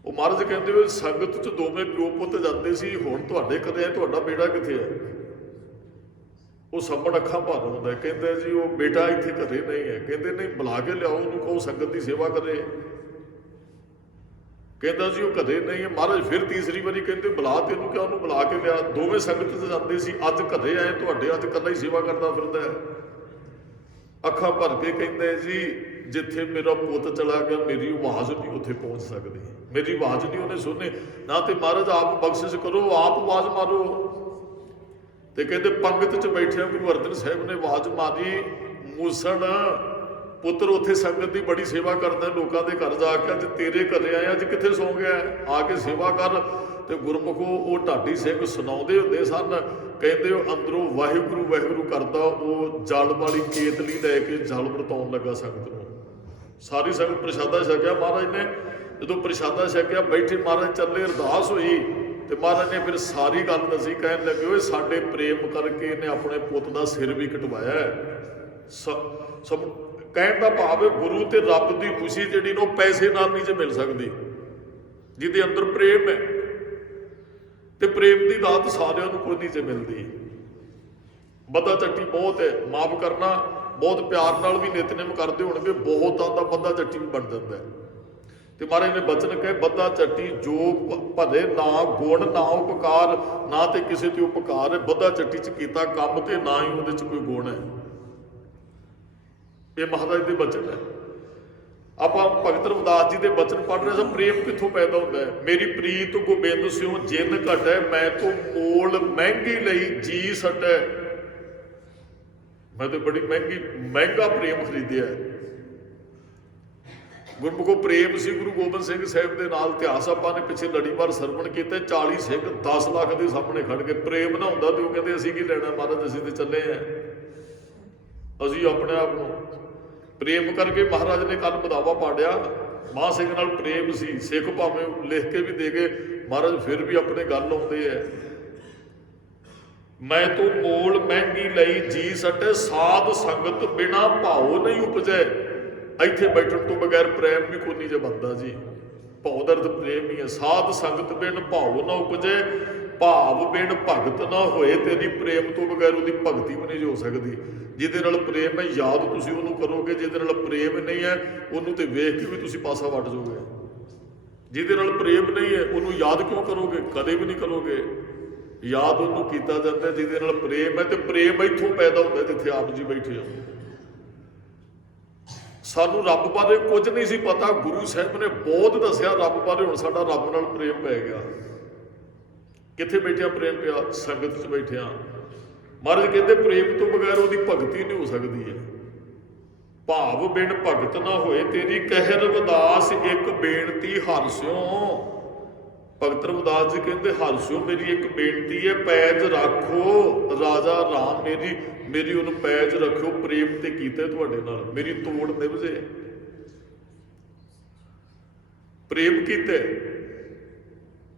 ਉਹ ਮਹਾਰਾਜ ਕਹਿੰਦੇ ਵੀ ਸੰਗਤ 'ਚ ਦੋਵੇਂ ਪਿਓ ਪੁੱਤ ਜਾਂਦੇ ਸੀ, ਹੁਣ ਤੁਹਾਡੇ ਘਰੇ ਹੈ, ਤੁਹਾਡਾ ਬੇਟਾ ਕਿੱਥੇ ਹੈ? ਉਹ ਸੰਬੜ ਅੱਖਾਂ ਭਰ ਆਉਂਦਾ, ਕਹਿੰਦੇ ਜੀ ਉਹ ਬੇਟਾ ਇੱਥੇ ਘਰੇ ਨਹੀਂ ਹੈ। ਕਹਿੰਦੇ ਨਹੀਂ, ਬੁਲਾ ਕੇ ਲਿਆਓ ਉਹਨੂੰ, ਕਹੋ ਸੰਗਤ ਦੀ ਸੇਵਾ ਕਰੇ। ਕਹਿੰਦਾ ਜੀ ਉਹ ਘਰੇ ਨਹੀਂ ਹੈ। ਮਹਾਰਾਜ ਫਿਰ ਤੀਸਰੀ ਵਾਰੀ ਕਹਿੰਦੇ ਬੁਲਾ, ਤੈਨੂੰ ਕਿਹਾ ਉਹਨੂੰ ਬੁਲਾ ਕੇ ਲਿਆ। ਦੋਵੇਂ ਸੰਗਤ 'ਚ ਜਾਂਦੇ ਸੀ, ਅੱਜ ਘਰੇ ਆਏ ਤੁਹਾਡੇ, ਅੱਜ ਇਕੱਲਾ ਹੀ ਸੇਵਾ ਕਰਦਾ ਫਿਰਦਾ ਹੈ। ਅੱਖਾਂ ਭਰ ਕੇ ਕਹਿੰਦੇ ਜੀ ਜਿੱਥੇ ਮੇਰਾ ਪੁੱਤ ਚਲਾ ਗਿਆ ਮੇਰੀ ਆਵਾਜ਼ ਨਹੀਂ ਉੱਥੇ ਪਹੁੰਚ ਸਕਦੀ, ਮੇਰੀ ਆਵਾਜ਼ ਨਹੀਂ ਉਹਨੇ ਸੁਣੇ ਨਾ। ਤੇ ਮਹਾਰਾਜ ਆਪ ਬਖਸ਼ਿਸ਼ ਕਰੋ, ਆਪ ਆਵਾਜ਼ ਮਾਰੋ। ਤੇ ਕਹਿੰਦੇ ਪੰਗਤ 'ਚ ਬੈਠਿਆ ਗੁਰੂ ਅਰਜਨ ਸਾਹਿਬ ਨੇ ਆਵਾਜ਼ ਮਾਰੀ, ਮੂਸਣ ਪੁੱਤਰ ਉੱਥੇ ਸੰਗਤ ਦੀ ਬੜੀ ਸੇਵਾ ਕਰਦਾ, ਲੋਕਾਂ ਦੇ ਘਰ ਜਾ ਕੇ, ਅੱਜ ਤੇਰੇ ਘਰੇ ਆਏ, ਅੱਜ ਕਿੱਥੇ ਸੌਂ ਗਿਆ, ਆ ਕੇ ਸੇਵਾ ਕਰ। ਤੇ ਗੁਰਮੁਖੋ ਉਹ ਢਾਡੀ ਸਿੰਘ ਸੁਣਾਉਂਦੇ ਹੁੰਦੇ ਸਨ, ਕਹਿੰਦੇ ਉਹ ਅੰਦਰੋਂ ਵਾਹਿਗੁਰੂ ਵਾਹਿਗੁਰੂ ਕਰਦਾ, ਉਹ ਜਲ ਵਾਲੀ ਕੇਤਲੀ ਲੈ ਕੇ ਜਲ ਵਰਤਾਉਣ ਲੱਗਾ ਸੰਗਤ ਨੂੰ। ਸਾਰੀ ਸੰਗਤ ਪ੍ਰਸ਼ਾਦਾ ਛਕਿਆ, ਮਹਾਰਾਜ ਨੇ ਜਦੋਂ ਪ੍ਰਸ਼ਾਦਾ ਛਕਿਆ ਬੈਠੇ, ਮਹਾਰਾਜ ਚੱਲੇ, ਅਰਦਾਸ ਹੋਈ ਤੇ ਮਹਾਰਾਜ ਨੇ ਫਿਰ ਸਾਰੀ ਗੱਲ ਦੱਸੀ। ਕਹਿਣ ਲੱਗੇ ਓਏ ਸਾਡੇ ਪ੍ਰੇਮ ਕਰਕੇ ਇਹਨੇ ਆਪਣੇ ਪੁੱਤ ਦਾ ਸਿਰ ਵੀ ਕਟਵਾਇਆ। ਸਭ ਕਹਿਣ ਦਾ ਭਾਵ ਹੈ ਗੁਰੂ ਤੇ ਰੱਬ ਦੀ ਖੁਸ਼ੀ ਜਿਹੜੀ ਨਾ ਉਹ ਪੈਸੇ ਨਾਲ ਨਹੀਂ ਜੇ ਮਿਲ ਸਕਦੀ, ਜਿਹਦੇ ਅੰਦਰ ਪ੍ਰੇਮ ਹੈ। ਤੇ ਪ੍ਰੇਮ ਦੀ ਦਾਤ ਸਾਰਿਆਂ ਨੂੰ ਕੋਈ ਨਹੀਂ ਜੇ ਮਿਲਦੀ। ਬੰਦਾ ਚੱਟੀ ਬਹੁਤ ਹੈ, ਮਾਫ ਕਰਨਾ, ਬਹੁਤ ਪਿਆਰ ਨਾਲ ਵੀ ਨਿਤਨੇਮ ਕਰਦੇ ਹੋਣਗੇ, ਬਹੁਤਾਂ ਦਾ ਬੰਦਾ ਚੱਟੀ ਵੀ ਬਣ ਜਾਂਦਾ ਹੈ। ਤੇ ਮਹਾਰਾਜ ਨੇ ਬਚਨ ਕਹੇ, ਬੰਦਾ ਚੱਟੀ ਜੋ ਭਲੇ ਨਾ ਗੁਣ ਨਾ ਉਪਕਾਰ, ਨਾ ਤੇ ਕਿਸੇ ਤੇ ਉਪਕਾਰ ਹੈ। ਬੰਦਾ ਚੱਟੀ 'ਚ ਕੀਤਾ ਕੰਮ ਤੇ ਨਾ ਹੀ ਉਹਦੇ 'ਚ ਕੋਈ ਗੁਣ ਹੈ। ਇਹ ਮਹਾਰਾਜ ਦੇ ਬਚਨ ਹੈ। ਆਪਾਂ ਭਗਤ ਰਵਿਦਾਸ ਜੀ ਦੇ ਬਚਨ ਪੜ੍ਹ ਰਹੇ ਸਾਂ। ਪ੍ਰੇਮ ਕਿੱਥੋਂ ਪੈਦਾ ਹੁੰਦਾ ਹੈ? ਮੇਰੀ ਪ੍ਰੀਤ ਗੋਬਿੰਦ ਸਿਉ ਜਿਨ ਘਟੈ, ਮੈਂ ਤੋਂ ਮੋਲ ਮਹਿੰਗੀ ਲਈ ਜੀ ਸਟੈ। ਮੈਂ ਤੇ ਬੜੀ ਮਹਿੰਗਾ ਪ੍ਰੇਮ ਖਰੀਦਿਆ। ਗੁਰਮੁਖੋ ਪ੍ਰੇਮ ਸੀ ਗੁਰੂ ਗੋਬਿੰਦ ਸਿੰਘ ਸਾਹਿਬ ਦੇ ਨਾਲ। ਇਤਿਹਾਸ ਆਪਾਂ ਨੇ ਪਿੱਛੇ ਲੜੀਵਾਰ ਸਰਵਣ ਕੀਤਾ, 40 ਸਿੰਘ 10 ਲੱਖ ਦੇ ਸਾਹਮਣੇ ਖੜ ਕੇ। ਪ੍ਰੇਮ ਨਾ ਹੁੰਦਾ ਤੇ ਉਹ ਕਹਿੰਦੇ ਅਸੀਂ ਕੀ ਲੈਣਾ ਮਹਾਰਾਜ, ਅਸੀਂ ਤੇ ਚੱਲੇ ਆ। ਅਸੀਂ ਆਪਣੇ ਆਪ ਨੂੰ ਪ੍ਰੇਮ ਕਰਕੇ ਮਹਾਰਾਜ ਨੇ ਕੱਲ ਬਦਾਵਾ ਪਾੜਿਆ। ਮਾਂ ਸਿੰਘ ਨਾਲ ਪ੍ਰੇਮ ਸੀ। ਸਿੱਖ ਭਾਵੇਂ ਲਿਖ ਕੇ ਵੀ ਦੇ ਗਏ, ਮਹਾਰਾਜ ਫਿਰ ਵੀ ਆਪਣੇ ਗੱਲ ਆਉਂਦੇ ਹੈ। ਮੈਂ ਤੂੰ ਮੋਲ ਮਹਿੰਗੀ ਲਈ ਜੀ ਸਟੇ, ਸਾਧ ਸੰਗਤ ਬਿਨਾ ਭਾਉ ਨਹੀਂ ਉਪਜੈ। ਇੱਥੇ ਬੈਠਣ ਤੋਂ ਬਗੈਰ ਪ੍ਰੇਮ ਵੀ ਕੋਈ ਨਹੀਂ ਜੇ ਬਣਦਾ ਜੀ। ਭਾਉ ਦਰਦ ਪ੍ਰੇਮ ਹੀ ਹੈ। ਸਾਧ ਸੰਗਤ ਬਿਨ ਭਾਉ ਨਾ ਉਪਜੈ, ਭਾਵ ਬਿਨ ਭਗਤ ਨਾ ਹੋਏ। ਤੇਰੀ ਪ੍ਰੇਮ ਤੋਂ ਬਗੈਰ ਉਹਦੀ ਭਗਤੀ ਵੀ ਨਹੀਂ ਹੋ ਸਕਦੀ। ਜਿਹਦੇ ਨਾਲ ਪ੍ਰੇਮ ਹੈ ਯਾਦ ਤੁਸੀਂ ਉਹਨੂੰ ਕਰੋਗੇ, ਜਿਹਦੇ ਨਾਲ ਪ੍ਰੇਮ ਨਹੀਂ ਹੈ ਉਹਨੂੰ ਤੇ ਵੇਖ ਕੇ ਵੀ ਤੁਸੀਂ ਪਾਸਾ ਵੱਟ ਜਾਓਗੇ। ਜਿਹਦੇ ਨਾਲ ਪ੍ਰੇਮ ਨਹੀਂ ਹੈ ਉਹਨੂੰ ਯਾਦ ਕਿਉਂ ਕਰੋਗੇ? ਕਦੇ ਵੀ ਨਹੀਂ ਕਰੋਗੇ। ਯਾਦ ਉਹਨੂੰ ਕੀਤਾ ਜਾਂਦਾ ਜਿਹਦੇ ਨਾਲ ਪ੍ਰੇਮ ਹੈ। ਤੇ ਪ੍ਰੇਮ ਇੱਥੋਂ ਪੈਦਾ ਹੁੰਦਾ ਜਿੱਥੇ ਆਪ ਜੀ ਬੈਠੇ ਹੋ। ਸਾਨੂੰ ਰੱਬ ਬਾਰੇ ਕੁਝ ਨਹੀਂ ਸੀ ਪਤਾ, ਗੁਰੂ ਸਾਹਿਬ ਨੇ ਬਹੁਤ ਦੱਸਿਆ ਰੱਬ ਬਾਰੇ। ਹੁਣ ਸਾਡਾ ਰੱਬ ਨਾਲ ਪ੍ਰੇਮ ਪੈ ਗਿਆ। ਕਿੱਥੇ ਬੈਠਿਆ ਪ੍ਰੇਮ ਪਿਆ? ਸੰਗਤ 'ਚ ਬੈਠਿਆ। ਮਹਾਰਾਜ ਕਹਿੰਦੇ ਪ੍ਰੇਮ ਤੋਂ ਬਗੈਰ ਉਹਦੀ ਭਗਤੀ ਨਹੀਂ ਹੋ ਸਕਦੀ ਹੈ। ਭਾਵ ਬਿਨ ਭਗਤ ਨਾ ਹੋਏ ਤੇਰੀ ਕਹਿ ਰਵਿਦਾਸ, ਇੱਕ ਬੇਨਤੀ ਹਰਸਿਓ। ਭਗਤ ਰਵਿਦਾਸ ਜੀ ਕਹਿੰਦੇ ਹਰਸਿਓ ਮੇਰੀ ਇੱਕ ਬੇਨਤੀ ਹੈ, ਪੈਜ ਰੱਖੋ ਰਾਜਾ ਰਾਮ, ਮੇਰੀ ਉਹਨੂੰ ਪੈਜ ਰੱਖਿਓ। ਪ੍ਰੇਮ ਤੇ ਕੀਤੇ ਤੁਹਾਡੇ ਨਾਲ, ਮੇਰੀ ਤੋੜ ਨਿਭਜੇ। ਪ੍ਰੇਮ ਕੀਤੇ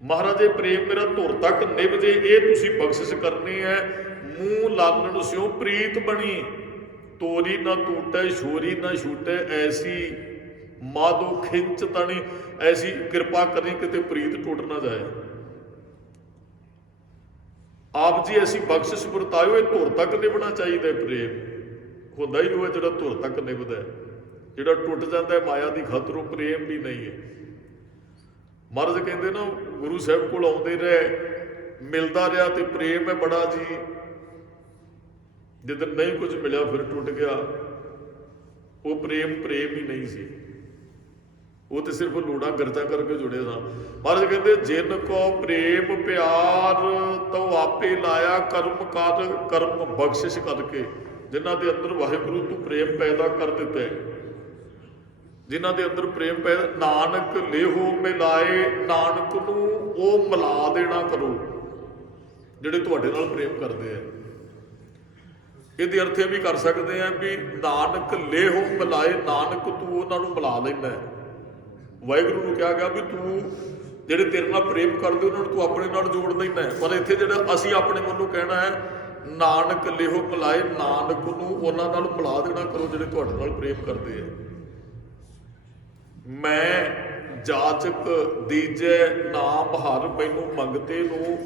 ਮਹਾਰਾਜ, ਇਹ ਪ੍ਰੇਮ ਮੇਰਾ ਧੁਰ ਤੱਕ ਨਿਭਜੇ, ਇਹ ਤੁਸੀਂ ਬਖਸ਼ਿਸ਼ ਕਰਨੀ ਹੈ। ਮੂੰਹ ਲਾਲਣ ਸਿਓ ਪ੍ਰੀਤ ਬਣੀ, ਤੋਰੀ ਨਾ ਟੂਟੈ ਛੋਰੀ ਨਾ ਛੂਟੈ, ਐਸੀ ਮਾਧੋ ਖਿੰਚ ਤਣੀ। ਐਸੀ ਕਿਰਪਾ ਕਰੀ ਕਿਤੇ ਪ੍ਰੀਤ ਟੁੱਟ ਨਾ ਜਾਏ। ਆਪ ਜੀ ਐਸੀ ਬਖਸ਼ਿਸ਼ ਵਰਤਾਇਓ। ਇਹ ਧੁਰ ਤੱਕ ਨਿਭਣਾ ਚਾਹੀਦਾ। ਪ੍ਰੇਮ ਹੁੰਦਾ ਹੀ ਉਹ ਹੈ ਜਿਹੜਾ ਧੁਰ ਤੱਕ ਨਿਭਦਾ। ਜਿਹੜਾ ਟੁੱਟ ਜਾਂਦਾ ਮਾਇਆ ਦੀ ਖਾਤਰੋਂ, ਪ੍ਰੇਮ ਵੀ ਨਹੀਂ ਹੈ। ਮਹਾਰਾਜ ਕਹਿੰਦੇ ਨਾ ਗੁਰੂ ਸਾਹਿਬ ਕੋਲ ਆਉਂਦੇ ਰਹੇ, ਮਿਲਦਾ ਰਿਹਾ ਤੇ ਪ੍ਰੇਮ ਹੈ ਬੜਾ ਜੀ। ਜਿੱਦਣ ਨਹੀਂ ਕੁਝ ਮਿਲਿਆ ਫਿਰ ਟੁੱਟ ਗਿਆ। ਉਹ ਪ੍ਰੇਮ ਹੀ ਨਹੀਂ ਸੀ। ਉਹ ਤੇ ਸਿਰਫ ਲੋੜਾਂ ਗਰਜਾਂ ਕਰਕੇ ਜੁੜੇ ਸਾਂ। ਮਹਾਰਾਜ ਕਹਿੰਦੇ ਜਿਨ ਕੋ ਪ੍ਰੇਮ ਪਿਆਰ ਤੋ ਆਪੇ ਲਾਇਆ ਕਰਮ ਕਰ ਕਰਮ ਬਖਸ਼ਿਸ਼ ਕਰਕੇ। ਜਿਨ੍ਹਾਂ ਦੇ ਅੰਦਰ ਵਾਹਿਗੁਰੂ ਤੂੰ ਪ੍ਰੇਮ ਪੈਦਾ ਕਰ ਦਿੱਤਾ ਹੈ, ਜਿਨ੍ਹਾਂ ਦੇ ਅੰਦਰ ਪ੍ਰੇਮ ਪੈਦਾ, ਨਾਨਕ ਲੇਹੋ ਮਿਲਾਏ, ਨਾਨਕ ਨੂੰ ਉਹ ਮਿਲਾ ਦੇਣਾ ਕਰੋ ਜਿਹੜੇ ਤੁਹਾਡੇ ਨਾਲ ਪ੍ਰੇਮ ਕਰਦੇ ਆ। ਇਹਦੇ ਅਰਥ ਇਹ ਵੀ ਕਰ ਸਕਦੇ ਆ ਵੀ ਨਾਨਕ ਲੇਹੋ ਮਿਲਾਏ, ਨਾਨਕ ਤੂੰ ਉਹਨਾਂ ਨੂੰ ਮਿਲਾ ਲੈਂਦਾ। ਵਾਹਿਗੁਰੂ ਨੂੰ ਕਿਹਾ ਗਿਆ ਵੀ ਤੂੰ ਜਿਹੜੇ ਤੇਰੇ ਨਾਲ ਪ੍ਰੇਮ ਕਰਦੇ ਉਹਨਾਂ ਨੂੰ ਤੂੰ ਆਪਣੇ ਨਾਲ ਜੋੜ ਲੈਂਦਾ। ਪਰ ਇੱਥੇ ਜਿਹੜਾ ਅਸੀਂ ਆਪਣੇ ਵੱਲੋਂ ਕਹਿਣਾ ਹੈ ਨਾਨਕ ਲੇਹੋ ਮਿਲਾਏ, ਨਾਨਕ ਨੂੰ ਉਹਨਾਂ ਨਾਲ ਮਿਲਾ ਦੇਣਾ ਕਰੋ ਜਿਹੜੇ ਤੁਹਾਡੇ ਨਾਲ ਪ੍ਰੇਮ ਕਰਦੇ ਆ। ਮੈਂ ਜਾਚਕ ਦੀਜੈ ਨਾਮ ਹਰ, ਮੈਨੂੰ ਮੰਗਤੇ ਨੂੰ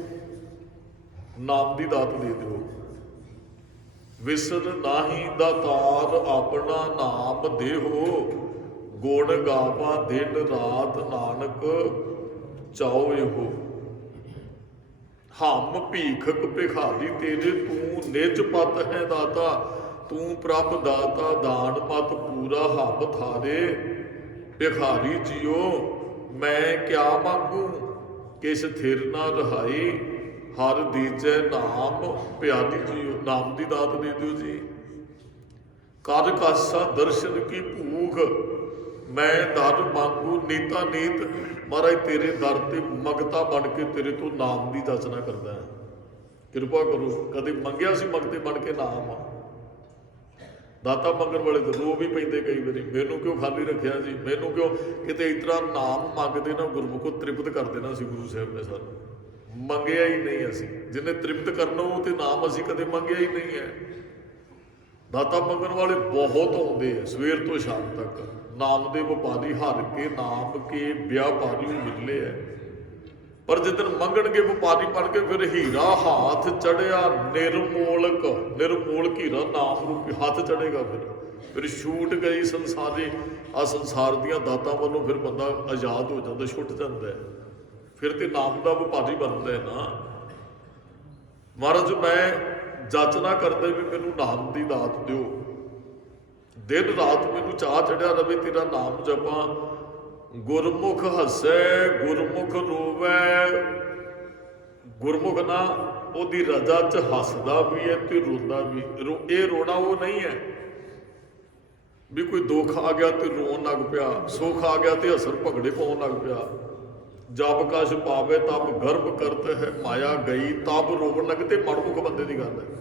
ਨਾਮ ਦੀ ਦਾਤ ਦੇ ਦਿਓ। ਵਿਸਰ ਨਾਹੀ ਦਾਤਾਰ ਆਪਣਾ ਨਾਮ ਦੇਹੋ, ਗੁਣ ਗਾਵਾ ਦਿਨ ਰਾਤ ਨਾਨਕ ਚਾਓ ਇਹੋ। ਹਮ ਭੀਖਕ ਭਿਖਾਰੀ ਤੇਰੇ, ਤੂੰ ਨਿਜ ਪਤ ਹੈ ਦਾਤਾ, ਤੂੰ ਪ੍ਰਭ ਦਾਤਾ ਦਾਨ ਮਤ ਪੂਰਾ ਹਮ ਥਾਰੇ। ਭਿਖਾਰੀ ਜੀਓ ਮੈਂ ਕਿਆ ਮੰਗੂ, ਕਿਸ ਥਿਰ ਨਾ ਰਹਾਈ, ਹਰ ਦੀਜੈ ਨਾਮ ਪਿਆਰੀ ਜੀਓ। ਨਾਮ ਦੀ ਦਾਤ ਦੇ ਦਿਓ ਜੀ। ਕਰ ਕਾਸਾ ਦਰਸ਼ਨ ਕੀ ਭੂਖ, ਮੈਂ ਦਰ ਮੰਗੂ ਨੀਤਾ ਨੀਤ। ਮਹਾਰਾਜ ਤੇਰੇ ਦਰ ਤੇ ਮੰਗਤਾ ਬਣ ਕੇ ਤੇਰੇ ਤੋਂ ਨਾਮ ਦੀ ਜਾਚਨਾ ਕਰਦਾ। ਕਿਰਪਾ ਕਰੋ। ਕਦੇ ਮੰਗਿਆ ਸੀ ਮੰਗਤੇ ਬਣ ਕੇ ਨਾਮ ਆ। ਦਾਤਾ ਮੰਗਣ ਵਾਲੇ ਤਾਂ ਰੋ ਵੀ ਪੈਂਦੇ ਕਈ ਵਾਰੀ, ਮੈਨੂੰ ਕਿਉਂ ਖਾਲੀ ਰੱਖਿਆ ਜੀ, ਮੈਨੂੰ ਕਿਉਂ। ਕਿਤੇ ਇਸ ਤਰ੍ਹਾਂ ਨਾਮ ਮੰਗਦੇ ਨਾ ਗੁਰਮੁਖੋ ਤ੍ਰਿਪਤ ਕਰ ਦੇਣਾ ਸੀ ਗੁਰੂ ਸਾਹਿਬ ਨੇ ਸਾਨੂੰ। ਮੰਗਿਆ ਹੀ ਨਹੀਂ ਅਸੀਂ, ਜਿਹਨੇ ਤ੍ਰਿਪਤ ਕਰਨਾ ਉਹ ਤੇ ਨਾਮ ਅਸੀਂ ਕਦੇ ਮੰਗਿਆ ਹੀ ਨਹੀਂ ਹੈ। ਦਾਤਾ ਮੰਗਣ ਵਾਲੇ ਬਹੁਤ ਆਉਂਦੇ ਆ ਸਵੇਰ ਤੋਂ ਸ਼ਾਮ ਤੱਕ। ਨਾਮ ਦੇ ਵਪਾਰੀ ਹਰ ਕੇ ਨਾਮ ਕੇ ਵਿਆਪਾਰੀ ਮਿਲੇ ਹੈ। ਪਰ ਜਿੱਦਣ ਮੰਗਣਗੇ ਵਪਾਰੀ ਬਣ ਕੇ, ਫਿਰ ਹੀਰਾ ਹੱਥ ਚੜਿਆ ਨਿਰਮੋਲਕ, ਨਿਰਮੋਲਕ ਹੀਰਾ ਨਾਮ ਰੂਪੀ ਹੱਥ ਚੜੇਗਾ। ਫਿਰ ਛੂਟ ਗਈ ਸੰਸਾਰੀ, ਆ ਸੰਸਾਰ ਦੀਆਂ ਦਾਤਾਂ ਵੱਲੋਂ ਫਿਰ ਬੰਦਾ ਆਜ਼ਾਦ ਹੋ ਜਾਂਦਾ, ਛੁੱਟ ਜਾਂਦਾ ਹੈ। ਫਿਰ ਤੇ ਨਾਮ ਦਾ ਵਪਾਰੀ ਬਣਦਾ ਹੈ ਨਾ। ਮਹਾਰਾਜ ਮੈਂ ਜਾਚਨਾ ਕਰਦਾ ਵੀ ਮੈਨੂੰ ਨਾਮ ਦੀ ਦਾਤ ਦਿਓ। ਦਿਨ ਰਾਤ ਮੈਨੂੰ ਚਾਹ ਚੜਿਆ ਰਵੇ ਤੇਰਾ ਨਾਮ ਜਪਾਂ। ਗੁਰਮੁਖ ਹੱਸੈ ਗੁਰਮੁਖ ਰੋਵੈ, ਗੁਰਮੁਖ ਨਾ ਉਹਦੀ ਰਜ਼ਾ 'ਚ ਹੱਸਦਾ ਵੀ ਹੈ ਤੇ ਰੋਂਦਾ ਵੀ। ਇਹ ਰੋਣਾ ਉਹ ਨਹੀਂ ਹੈ ਵੀ ਕੋਈ ਦੁੱਖ ਆ ਗਿਆ ਤੇ ਰੋਣ ਲੱਗ ਪਿਆ, ਸੁੱਖ ਆ ਗਿਆ ਤੇ ਹਸਰ ਭਗੜੇ ਪਾਉਣ ਲੱਗ ਪਿਆ। ਜਬ ਕਛ ਪਾਵੇ ਤਬ ਗਰਭ ਕਰਤ ਹੈ, ਮਾਇਆ ਗਈ ਤਬ ਰੋਵਣ ਲੱਗ। ਤੇ ਮਨਮੁਖ ਬੰਦੇ ਦੀ ਗੱਲ ਹੈ।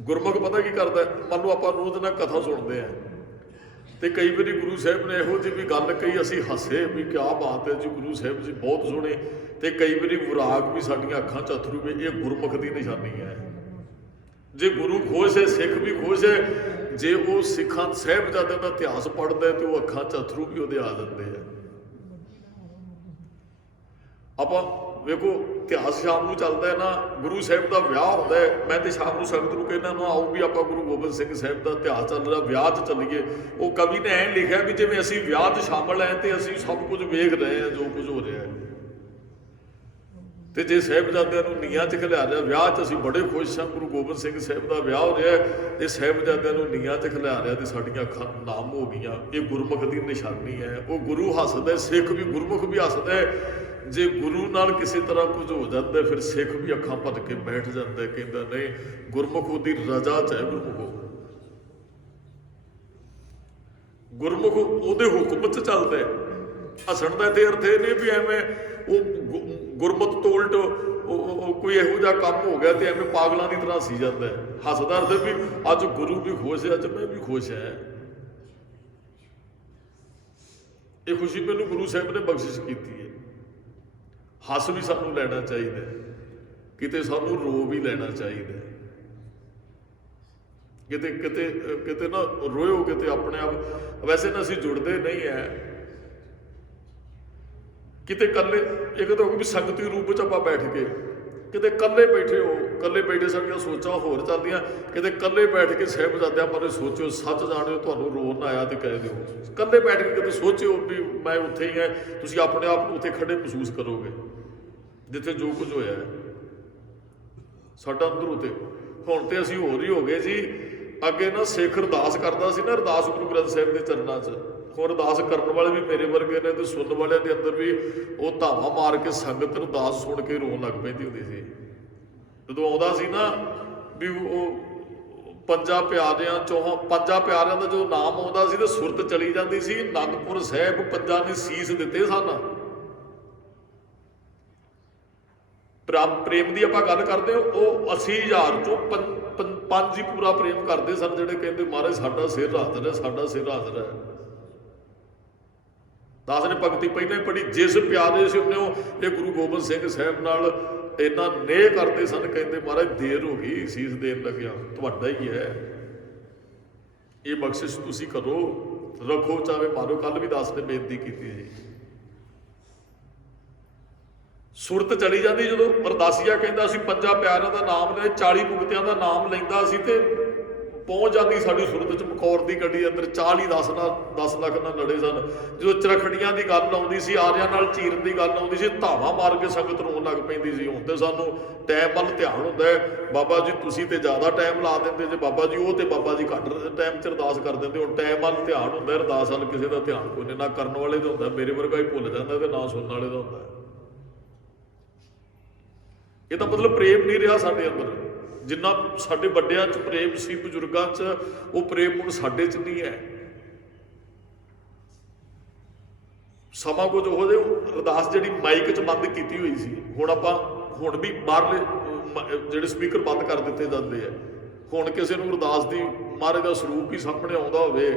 ਗੁਰਮੁਖ ਪਤਾ ਕੀ ਕਰਦਾ, ਮੰਨ ਲਓ ਆਪਾਂ ਰੋਜ਼ ਨਾ ਕਥਾ ਸੁਣਦੇ ਆ ਤੇ ਕਈ ਵਾਰੀ ਗੁਰੂ ਸਾਹਿਬ ਨੇ ਇਹੋ ਜਿਹੀ ਵੀ ਗੱਲ ਕਹੀ, ਅਸੀਂ ਹੱਸੇ ਵੀ ਕਿਆ ਬਾਤ ਹੈ ਜੀ, ਗੁਰੂ ਸਾਹਿਬ ਜੀ ਬਹੁਤ ਸੋਹਣੇ। ਤੇ ਕਈ ਵਾਰੀ ਵਿਰਾਗ ਵੀ ਸਾਡੀਆਂ ਅੱਖਾਂ 'ਚ ਅਥਰੂ ਵੀ। ਇਹ ਗੁਰਮੁਖ ਦੀ ਨਿਸ਼ਾਨੀ ਹੈ। ਜੇ ਗੁਰੂ ਖੁਸ਼ ਹੈ, ਸਿੱਖ ਵੀ ਖੁਸ਼ ਹੈ। ਜੇ ਉਹ ਸਿੱਖਾਂ ਸਾਹਿਬਜ਼ਾਦਿਆਂ ਦਾ ਇਤਿਹਾਸ ਪੜ੍ਹਦਾ ਤੇ ਉਹ ਅੱਖਾਂ 'ਚ ਅਥਰੂ ਵੀ ਉਹਦੇ ਆ ਜਾਂਦੇ ਆ। ਆਪਾਂ ਵੇਖੋ ਇਤਿਹਾਸ ਸ਼ਾਮ ਨੂੰ ਚੱਲਦਾ ਹੈ ਨਾ, ਗੁਰੂ ਸਾਹਿਬ ਦਾ ਵਿਆਹ ਹੁੰਦਾ ਹੈ। ਮੈਂ ਤੇ ਸ਼ਾਮ ਨੂੰ ਸੰਗਤ ਨੂੰ ਕਹਿੰਦਾ ਨਾ ਆਓ ਵੀ ਆਪਾਂ ਗੁਰੂ ਗੋਬਿੰਦ ਸਿੰਘ ਸਾਹਿਬ ਦਾ ਇਤਿਹਾਸ ਚੱਲ ਰਿਹਾ, ਵਿਆਹ 'ਚ ਚੱਲੀਏ। ਉਹ ਕਵੀ ਨੇ ਐਂ ਲਿਖਿਆ ਵੀ ਜਿਵੇਂ ਅਸੀਂ ਵਿਆਹ 'ਚ ਸ਼ਾਮਲ ਹੈ ਤੇ ਅਸੀਂ ਸਭ ਕੁਝ ਵੇਖ ਰਹੇ ਹਾਂ ਜੋ ਕੁਝ ਹੋ ਰਿਹਾ ਹੈ। ਤੇ ਜੇ ਸਾਹਿਬਜ਼ਾਦਿਆਂ ਨੂੰ ਨੀਹਾਂ 'ਚ ਖਿਲਾ ਰਿਹਾ, ਵਿਆਹ 'ਚ ਅਸੀਂ ਬੜੇ ਖੁਸ਼ ਹਾਂ, ਗੁਰੂ ਗੋਬਿੰਦ ਸਿੰਘ ਸਾਹਿਬ ਦਾ ਵਿਆਹ ਹੋ ਰਿਹਾ ਤੇ ਸਾਹਿਬਜ਼ਾਦਿਆਂ ਨੂੰ ਨੀਹਾਂ 'ਚ ਖਿਲਾ ਰਿਹਾ ਤੇ ਸਾਡੀਆਂ ਅੱਖਾਂ ਨਾਮ ਹੋ ਗਈਆਂ। ਇਹ ਗੁਰਮੁਖ ਦੀ ਨਿਸ਼ਾਨੀ ਹੈ। ਉਹ ਗੁਰੂ ਹੱਸਦਾ, ਸਿੱਖ ਵੀ ਗੁਰਮੁਖ ਵੀ ਹੱਸਦਾ। ਜੇ ਗੁਰੂ ਨਾਲ ਕਿਸੇ ਤਰ੍ਹਾਂ ਕੁਝ ਹੋ ਜਾਂਦਾ ਫਿਰ ਸਿੱਖ ਵੀ ਅੱਖਾਂ ਭੱਜ ਕੇ ਬੈਠ ਜਾਂਦਾ, ਕਹਿੰਦਾ ਨਹੀਂ ਗੁਰਮੁਖ ਉਹਦੀ ਰਜ਼ਾ 'ਚ ਹੈ। ਗੁਰਮੁਖ ਉਹਦੇ ਹੁਕਮ 'ਚ ਚੱਲਦਾ। ਹੱਸਣ ਦਾ ਤੇ ਅਰਥ ਇਹ ਨਹੀਂ ਵੀ ਐਵੇਂ ਉਹ ਗੁਰਮਤ ਤੋਂ ਉਲਟ ਕੋਈ ਇਹੋ ਜਿਹਾ ਕੰਮ ਹੋ ਗਿਆ ਤੇ ਐਵੇਂ ਪਾਗਲਾਂ ਦੀ ਤਰ੍ਹਾਂ ਹੱਸੀ ਜਾਂਦਾ। ਹੱਸਦਾ ਅਰਥ ਵੀ ਅੱਜ ਗੁਰੂ ਵੀ ਖੁਸ਼ ਹੈ, ਅੱਜ ਮੈਂ ਵੀ ਖੁਸ਼ ਹੈ। ਇਹ ਖੁਸ਼ੀ ਮੈਨੂੰ ਗੁਰੂ ਸਾਹਿਬ ਨੇ ਬਖਸ਼ਿਸ਼ ਕੀਤੀ ਹੈ। ਹੱਸ ਵੀ ਸਾਨੂੰ ਲੈਣਾ ਚਾਹੀਦਾ, ਕਿਤੇ ਸਾਨੂੰ ਰੋ ਵੀ ਲੈਣਾ ਚਾਹੀਦਾ। ਕਿਤੇ ਕਿਤੇ ਕਿਤੇ ਨਾ ਰੋਇਓ, ਕਿਤੇ ਆਪਣੇ ਆਪ। ਵੈਸੇ ਨਾ ਅਸੀਂ ਜੁੜਦੇ ਨਹੀਂ ਹੈ ਕਿਤੇ ਇਕੱਲੇ। ਇੱਕ ਤਾਂ ਹੋ ਵੀ ਸੰਗਤੀ ਰੂਪ 'ਚ ਆਪਾਂ ਬੈਠ ਕੇ ਕਿਤੇ ਇਕੱਲੇ ਬੈਠੇ ਹੋ, ਇਕੱਲੇ ਬੈਠੇ ਸਾਡੀਆਂ ਸੋਚਾਂ ਹੋਰ ਚੱਲਦੀਆਂ। ਕਿਤੇ ਇਕੱਲੇ ਬੈਠ ਕੇ ਸਾਹਿਬਜ਼ਾਦਿਆਂ ਬਾਰੇ ਸੋਚਿਓ, ਸੱਚ ਜਾਣਿਓ, ਤੁਹਾਨੂੰ ਰੋਣ ਆਇਆ ਤੇ ਕਹਿ ਦਿਓ। ਇਕੱਲੇ ਬੈਠ ਕੇ ਕਿਤੇ ਸੋਚਿਓ ਵੀ ਮੈਂ ਉੱਥੇ ਹੀ ਹਾਂ। ਤੁਸੀਂ ਆਪਣੇ ਆਪ ਨੂੰ ਉੱਥੇ ਖੜੇ ਮਹਿਸੂਸ ਕਰੋਗੇ ਜਿੱਥੇ ਜੋ ਕੁਝ ਹੋਇਆ ਹੈ ਸਾਡਾ ਅੰਦਰ ਉੱਤੇ। ਹੁਣ ਤੇ ਅਸੀਂ ਹੋਰ ਹੀ ਹੋ ਗਏ ਜੀ। ਅੱਗੇ ਨਾ ਸਿੱਖ ਅਰਦਾਸ ਕਰਦਾ ਸੀ ਨਾ, ਅਰਦਾਸ ਗੁਰੂ ਗ੍ਰੰਥ ਸਾਹਿਬ ਦੇ ਚਰਨਾਂ 'ਚ। ਹੁਣ ਅਰਦਾਸ ਕਰਨ ਵਾਲੇ ਵੀ ਮੇਰੇ ਵਰਗੇ ਨੇ, ਤੇ ਸੁਣਨ ਵਾਲਿਆਂ ਦੇ ਅੰਦਰ ਵੀ ਉਹ ਧਾਵਾ ਮਾਰ ਕੇ ਸੰਗਤ ਅਰਦਾਸ ਸੁਣ ਕੇ ਰੋਣ ਲੱਗ ਪੈਂਦੀ ਹੁੰਦੀ ਸੀ। ਜਦੋਂ ਆਉਂਦਾ ਸੀ ਨਾ ਵੀ ਉਹ ਪੰਜਾਂ ਪਿਆਰਿਆਂ ਦਾ ਜਦੋਂ ਨਾਮ ਆਉਂਦਾ ਸੀ ਤੇ ਸੁਰਤ ਚਲੀ ਜਾਂਦੀ ਸੀ। ਅਨੰਦਪੁਰ ਸਾਹਿਬ ਪੰਜਾਂ ਨੇ ਸੀਸ ਦਿੱਤੇ ਸਨ। ਪ੍ਰੇਮ ਦੀ ਆਪਾਂ ਗੱਲ ਕਰਦੇ ਹਾਂ, ਉਹ 80,000 ਚੋਂ 5 ਹੀ ਪੂਰਾ ਪ੍ਰੇਮ ਕਰਦੇ ਸਨ, ਜਿਹੜੇ ਕਹਿੰਦੇ ਮਹਾਰਾਜ ਸਾਡਾ ਸਿਰ ਹਾਜ਼ਰ ਹੈ, ਸਾਡਾ ਸਿਰ ਹਾਜ਼ਰ ਹੈ। ਦਾਸ ਨੇ ਭਗਤੀ ਪਹਿਲਾਂ ਹੀ ਪੜ੍ਹੀ, ਜਿਸ ਪਿਆਰੇ ਸੀ ਉਹਨੇ ਇਹ ਗੁਰੂ ਗੋਬਿੰਦ ਸਿੰਘ ਸਾਹਿਬ ਨਾਲ ਇੰਨਾ ਨੇਹ ਕਰਦੇ ਸਨ, ਕਹਿੰਦੇ ਮਹਾਰਾਜ ਦੇਰ ਹੋ ਗਈ, ਸੀਸ ਦੇਣ ਲੱਗਿਆ, ਤੁਹਾਡਾ ਹੀ ਹੈ, ਇਹ ਬਖਸ਼ਿਸ਼ ਤੁਸੀਂ ਕਰੋ, ਰੱਖੋ ਚਾਹੇ ਮਾਰੋ। ਕੱਲ ਵੀ ਦਾਸ ਨੇ ਬੇਨਤੀ ਕੀਤੀ ਜੀ। ਸੁਰਤ ਚਲੀ ਜਾਂਦੀ ਜਦੋਂ ਅਰਦਾਸੀਆ ਕਹਿੰਦਾ ਸੀ ਪੰਜਾਂ ਪਿਆਰਿਆਂ ਦਾ ਨਾਮ ਲੈ, 40 ਮੁਕਤਿਆਂ ਦਾ ਨਾਮ ਲੈਂਦਾ ਸੀ ਤੇ ਪਹੁੰਚ ਜਾਂਦੀ ਸਾਡੀ ਸੁਰਤ 'ਚ। ਮਕੌਰ ਦੀ ਗੱਡੀ ਅੰਦਰ 40 10 ਲੱਖ ਨਾਲ ਲੜੇ ਸਨ। ਜਦੋਂ ਚਰਖੜੀਆਂ ਦੀ ਗੱਲ ਆਉਂਦੀ ਸੀ, ਆਰਿਆਂ ਨਾਲ ਚੀਰਨ ਦੀ ਗੱਲ ਆਉਂਦੀ ਸੀ, ਧਾਵਾ ਮਾਰ ਕੇ ਸੰਗਤ ਰੋਣ ਲੱਗ ਪੈਂਦੀ ਸੀ। ਹੁਣ ਤੇ ਸਾਨੂੰ ਟਾਈਮ ਵੱਲ ਧਿਆਨ ਹੁੰਦਾ ਹੈ, ਬਾਬਾ ਜੀ ਤੁਸੀਂ ਤੇ ਜ਼ਿਆਦਾ ਟਾਈਮ ਲਾ ਦਿੰਦੇ ਜੇ, ਬਾਬਾ ਜੀ ਉਹ ਤੇ ਬਾਬਾ ਜੀ ਘੱਟ ਟਾਈਮ 'ਚ ਅਰਦਾਸ ਕਰ ਦਿੰਦੇ। ਹੁਣ ਟਾਈਮ ਵੱਲ ਧਿਆਨ ਹੁੰਦਾ, ਅਰਦਾਸ ਵੱਲ ਕਿਸੇ ਦਾ ਧਿਆਨ ਕੋਈ ਨਹੀਂ, ਨਾ ਕਰਨ ਵਾਲੇ ਦਾ ਹੁੰਦਾ, ਮੇਰੇ ਵਰਗਾ ਹੀ ਭੁੱਲ ਜਾਂਦਾ ਤੇ ਨਾ ਸੁਣਨ ਵਾਲੇ ਦਾ ਹੁੰਦਾ। ਇਹਦਾ ਮਤਲਬ ਪ੍ਰੇਮ ਨਹੀਂ ਰਿਹਾ ਸਾਡੇ ਅੰਦਰ। ਜਿੰਨਾ ਸਾਡੇ ਵੱਡਿਆਂ 'ਚ ਪ੍ਰੇਮ ਸੀ, ਬਜ਼ੁਰਗਾਂ 'ਚ, ਉਹ ਪ੍ਰੇਮ ਹੁਣ ਸਾਡੇ 'ਚ ਨਹੀਂ ਹੈ। ਸਮਾਂ ਕੁਝ ਉਹੋ ਜਿਹੇ, ਅਰਦਾਸ ਜਿਹੜੀ ਮਾਈਕ 'ਚ ਬੰਦ ਕੀਤੀ ਹੋਈ ਸੀ, ਹੁਣ ਵੀ ਬਾਹਰਲੇ ਜਿਹੜੇ ਸਪੀਕਰ ਬੰਦ ਕਰ ਦਿੱਤੇ ਜਾਂਦੇ ਆ। ਹੁਣ ਕਿਸੇ ਨੂੰ ਅਰਦਾਸ ਦੀ ਮਹਾਰਾਜ ਦਾ ਸਰੂਪ ਹੀ ਸਾਹਮਣੇ ਆਉਂਦਾ ਹੋਵੇ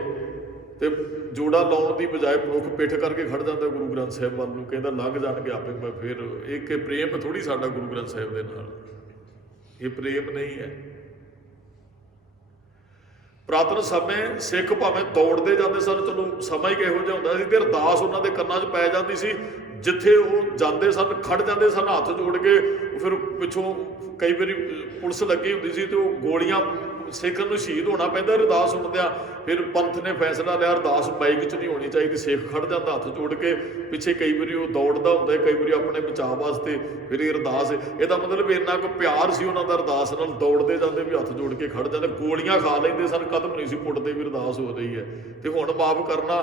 ਤੇ ਜੋੜਾ ਲਾਉਣ ਦੀ ਬਜਾਏ ਮਨੁੱਖ ਪਿੱਠ ਕਰਕੇ ਖੜ ਜਾਂਦਾ ਗੁਰੂ ਗ੍ਰੰਥ ਸਾਹਿਬ ਵੱਲ ਨੂੰ, ਕਹਿੰਦਾ ਲੰਘ ਜਾਣਗੇ ਆਪੇ। ਮੈਂ ਫਿਰ ਇਹ ਪ੍ਰੇਮ ਥੋੜ੍ਹੀ ਸਾਡਾ ਗੁਰੂ ਗ੍ਰੰਥ ਸਾਹਿਬ ਦੇ ਨਾਲ, ਇਹ ਪ੍ਰੇਮ ਨਹੀਂ ਹੈ। ਪੁਰਾਤਨ ਸਮੇਂ ਸਿੱਖ ਭਾਵੇਂ ਦੌੜਦੇ ਜਾਂਦੇ ਸਨ, ਚਲੋ ਸਮਾਂ ਹੀ ਕਿਹੋ ਜਿਹਾ ਹੁੰਦਾ ਸੀ, ਤੇ ਅਰਦਾਸ ਉਹਨਾਂ ਦੇ ਕੰਨਾਂ 'ਚ ਪੈ ਜਾਂਦੀ ਸੀ। ਜਿੱਥੇ ਉਹ ਜਾਂਦੇ ਸਨ ਖੜ ਜਾਂਦੇ ਸਨ ਹੱਥ ਜੋੜ ਕੇ। ਫਿਰ ਪਿੱਛੋਂ ਕਈ ਵਾਰੀ ਪੁਲਿਸ ਲੱਗੀ ਹੁੰਦੀ ਸੀ ਤੇ ਉਹ ਗੋਲੀਆਂ, ਸਿੱਖ ਨੂੰ ਸ਼ਹੀਦ ਹੋਣਾ ਪੈਂਦਾ ਅਰਦਾਸ ਸੁਣਦਿਆਂ। ਫਿਰ ਪੰਥ ਨੇ ਫੈਸਲਾ ਲਿਆ ਅਰਦਾਸ ਮਾਈਕ 'ਚ ਨਹੀਂ ਹੋਣੀ ਚਾਹੀਦੀ, ਸਿੱਖ ਖੜ ਜਾਂਦਾ ਹੱਥ ਜੋੜ ਕੇ ਪਿੱਛੇ। ਕਈ ਵਾਰੀ ਉਹ ਦੌੜਦਾ ਹੁੰਦਾ, ਕਈ ਵਾਰੀ ਆਪਣੇ ਬਚਾਅ ਵਾਸਤੇ। ਫਿਰ ਇਹ ਅਰਦਾਸ, ਇਹਦਾ ਮਤਲਬ ਇੰਨਾ ਕੁ ਪਿਆਰ ਸੀ ਉਹਨਾਂ ਦਾ ਅਰਦਾਸ ਨਾਲ, ਦੌੜਦੇ ਜਾਂਦੇ ਵੀ ਹੱਥ ਜੋੜ ਕੇ ਖੜ ਜਾਂਦੇ। ਗੋਲੀਆਂ ਖਾ ਲੈਂਦੇ ਸਨ, ਕਦਮ ਨਹੀਂ ਸੀ ਪੁੱਟਦੇ ਵੀ ਅਰਦਾਸ ਹੋ ਰਹੀ ਹੈ। ਤੇ ਹੁਣ ਮਾਫ ਕਰਨਾ,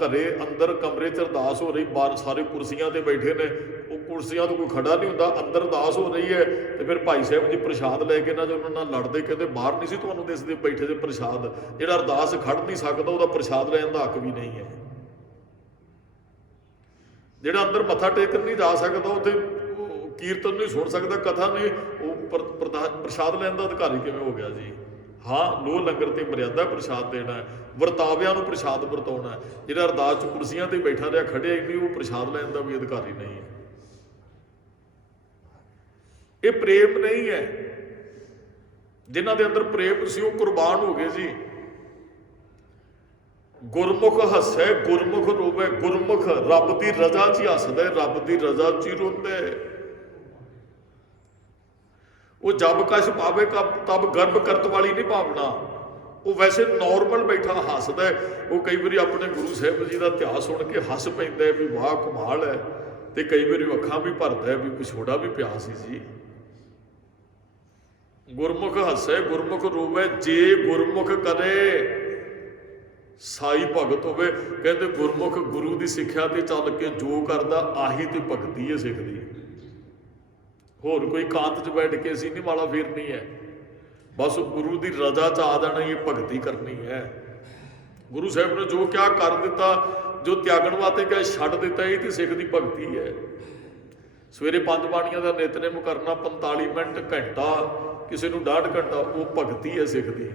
ਘਰੇ ਅੰਦਰ ਕਮਰੇ 'ਚ ਅਰਦਾਸ ਹੋ ਰਹੀ, ਬਾਹਰ ਸਾਰੇ ਕੁਰਸੀਆਂ ਤੇ ਬੈਠੇ ਨੇ, ਉਹ ਕੁਰਸੀਆਂ ਤੋਂ ਕੋਈ ਖੜਾ ਨਹੀਂ ਹੁੰਦਾ, ਅੰਦਰ ਅਰਦਾਸ ਹੋ ਰਹੀ ਹੈ। ਤੇ ਫਿਰ ਭਾਈ ਸਾਹਿਬ ਜੀ ਪ੍ਰਸ਼ਾਦ ਲੈ ਕੇ ਨਾ, ਜੋ ਉਹਨਾਂ ਨਾਲ ਲੜਦੇ, ਕਹਿੰਦੇ ਬਾਹਰ ਨਹੀਂ ਸੀ ਤੁਹਾਨੂੰ ਦਿਸਦੇ ਬੈਠੇ ਦੇ ਪ੍ਰਸ਼ਾਦ। ਜਿਹੜਾ ਅਰਦਾਸ ਖੜ ਨਹੀਂ ਸਕਦਾ ਉਹਦਾ ਪ੍ਰਸ਼ਾਦ ਲੈਣ ਦਾ ਹੱਕ ਵੀ ਨਹੀਂ ਹੈ। ਜਿਹੜਾ ਅੰਦਰ ਮੱਥਾ ਟੇਕਣ ਨਹੀਂ ਜਾ ਸਕਦਾ, ਉੱਥੇ ਕੀਰਤਨ ਨਹੀਂ ਸੁਣ ਸਕਦਾ, ਕਥਾ ਨਹੀਂ, ਉਹ ਪ੍ਰਸ਼ਾਦ ਲੈਣ ਦਾ ਅਧਿਕਾਰੀ ਕਿਵੇਂ ਹੋ ਗਿਆ ਜੀ? ਹਾਂ, ਲੋਹ ਲੰਗਰ ਤੇ ਮਰਿਆਦਾ ਪ੍ਰਸ਼ਾਦ ਦੇਣਾ ਹੈ, ਵਰਤਾਵਿਆਂ ਨੂੰ ਪ੍ਰਸ਼ਾਦ ਵਰਤਾਉਣਾ ਹੈ। ਜਿਹੜਾ ਅਰਦਾਸ 'ਚ ਕੁਰਸੀਆਂ ਤੇ ਬੈਠਾ ਰਿਹਾ, ਖੜਿਆ ਹੀ ਨਹੀਂ, ਉਹ ਪ੍ਰਸ਼ਾਦ ਲੈਣ ਦਾ ਵੀ ਅਧਿਕਾਰੀ ਨਹੀਂ ਹੈ। ਇਹ ਪ੍ਰੇਮ ਨਹੀਂ ਹੈ। ਜਿਨ੍ਹਾਂ ਦੇ ਅੰਦਰ ਪ੍ਰੇਮ ਸੀ ਉਹ ਕੁਰਬਾਨ ਹੋ ਗਏ ਜੀ। ਗੁਰਮੁਖ ਹੱਸੈ ਗੁਰਮੁਖ ਰੋਵੇ, ਗੁਰਮੁਖ ਰੱਬ ਦੀ ਰਜ਼ਾ 'ਚ ਹੀ ਹੱਸਦਾ, ਰੱਬ ਦੀ ਰਜ਼ਾ 'ਚ ਹੀ ਰੋਂਦਾ। ਉਹ ਜਬ ਕਛ ਪਾਵੇ ਤਬ ਗਰਭ ਕਰਤ ਵਾਲੀ ਨਹੀਂ ਭਾਵਨਾ। ਉਹ ਵੈਸੇ ਨੋਰਮਲ ਬੈਠਾ ਹੱਸਦਾ। ਉਹ ਕਈ ਵਾਰੀ ਆਪਣੇ ਗੁਰੂ ਸਾਹਿਬ ਜੀ ਦਾ ਇਤਿਹਾਸ ਸੁਣ ਕੇ ਹੱਸ ਪੈਂਦਾ ਵੀ ਵਾਹ ਕਮਾਲ ਹੈ, ਤੇ ਕਈ ਵਾਰੀ ਅੱਖਾਂ ਵੀ ਭਰਦਾ ਵੀ ਵਿਛੋੜਾ ਵੀ ਪਿਆ ਸੀ ਜੀ। ਗੁਰਮੁਖ ਹੱਸੇ ਗੁਰਮੁਖ ਰੋਵੇ, ਜੇ ਗੁਰਮੁਖ ਕਰੇ ਸਾਈ ਭਗਤ ਹੋਵੇ। ਕਹਿੰਦੇ ਗੁਰਮੁਖ ਗੁਰੂ ਦੀ ਸਿੱਖਿਆ ਤੇ ਚੱਲ ਕੇ ਜੋ ਕਰਦਾ, ਆਹੀ ਤੇ ਭਗਤੀ ਹੈ ਸਿੱਖ ਦੀ। ਹੋਰ ਕੋਈ ਕਾਂਤ 'ਚ ਬੈਠ ਕੇ ਅਸੀਂ ਨਹੀਂ ਵਾਲਾ ਫੇਰਨੀ ਹੈ, ਬਸ ਗੁਰੂ ਦੀ ਰਜ਼ਾ 'ਚ ਆ ਜਾਣਾ, ਇਹ ਭਗਤੀ ਕਰਨੀ ਹੈ। ਗੁਰੂ ਸਾਹਿਬ ਨੇ ਜੋ ਕਿਹਾ ਕਰ ਦਿੱਤਾ, ਜੋ ਤਿਆਗਣ ਵਾਸਤੇ ਕਹੇ ਛੱਡ ਦਿੱਤਾ, ਇਹ ਤੇ ਸਿੱਖ ਦੀ ਭਗਤੀ ਹੈ। ਸਵੇਰੇ 5 ਬਾਣੀਆਂ ਦਾ ਨਿਤਨੇਮ ਕਰਨਾ, 45 ਮਿੰਟ ਘੰਟਾ, ਕਿਸੇ ਨੂੰ 1.5 ਘੰਟਾ, ਉਹ ਭਗਤੀ ਹੈ ਸਿੱਖ ਦੀ।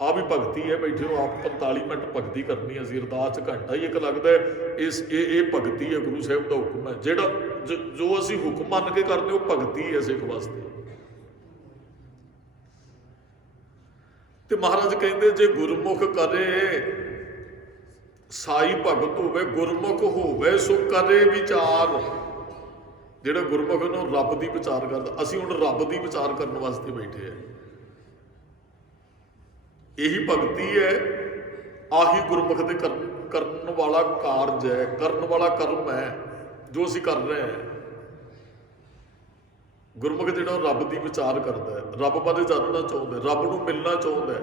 ਆ ਵੀ ਭਗਤੀ ਹੈ, ਬੈਠੇ ਹੋ ਆਪ 45 ਮਿੰਟ ਭਗਤੀ ਕਰਨੀ। ਅਸੀਂ ਅਰਦਾਸ 'ਚ ਘੰਟਾ ਹੀ ਇੱਕ ਲੱਗਦਾ। ਇਹ ਭਗਤੀ ਹੈ, ਗੁਰੂ ਸਾਹਿਬ ਦਾ ਹੁਕਮ ਹੈ। ਜਿਹੜਾ ਜੋ ਅਸੀਂ ਹੁਕਮ ਮੰਨ ਕੇ ਕਰਦੇ ਉਹ ਭਗਤੀ ਹੈ ਸਿੱਖ ਵਾਸਤੇ। ਤੇ ਮਹਾਰਾਜ ਕਹਿੰਦੇ ਜੇ ਗੁਰਮੁਖ ਕਰੇ ਸਾਈ ਭਗਤ ਹੋਵੇ, ਗੁਰਮੁਖ ਹੋਵੇ ਸੋ ਕਰੇ ਵਿਚਾਰ। ਜਿਹੜਾ ਗੁਰਮੁਖ ਨੂੰ ਰੱਬ ਦੀ ਵਿਚਾਰ ਕਰਦਾ, ਅਸੀਂ ਹੁਣ ਰੱਬ ਦੀ ਵਿਚਾਰ ਕਰਨ ਵਾਸਤੇ ਬੈਠੇ ਆ। ਇਹੀ ਭਗਤੀ ਹੈ, ਆਹੀ ਗੁਰਮੁਖ ਦੇ ਕਰਨ ਵਾਲਾ ਕਾਰਜ ਹੈ, ਕਰਨ ਵਾਲਾ ਕਰਮ ਹੈ ਜੋ ਅਸੀਂ ਕਰ ਰਹੇ ਹਾਂ। ਗੁਰਮੁਖ ਜਿਹੜਾ ਰੱਬ ਦੀ ਵਿਚਾਰ ਕਰਦਾ ਹੈ, ਰੱਬ ਬਾਰੇ ਜਾਣਨਾ ਚਾਹੁੰਦਾ, ਰੱਬ ਨੂੰ ਮਿਲਣਾ ਚਾਹੁੰਦਾ,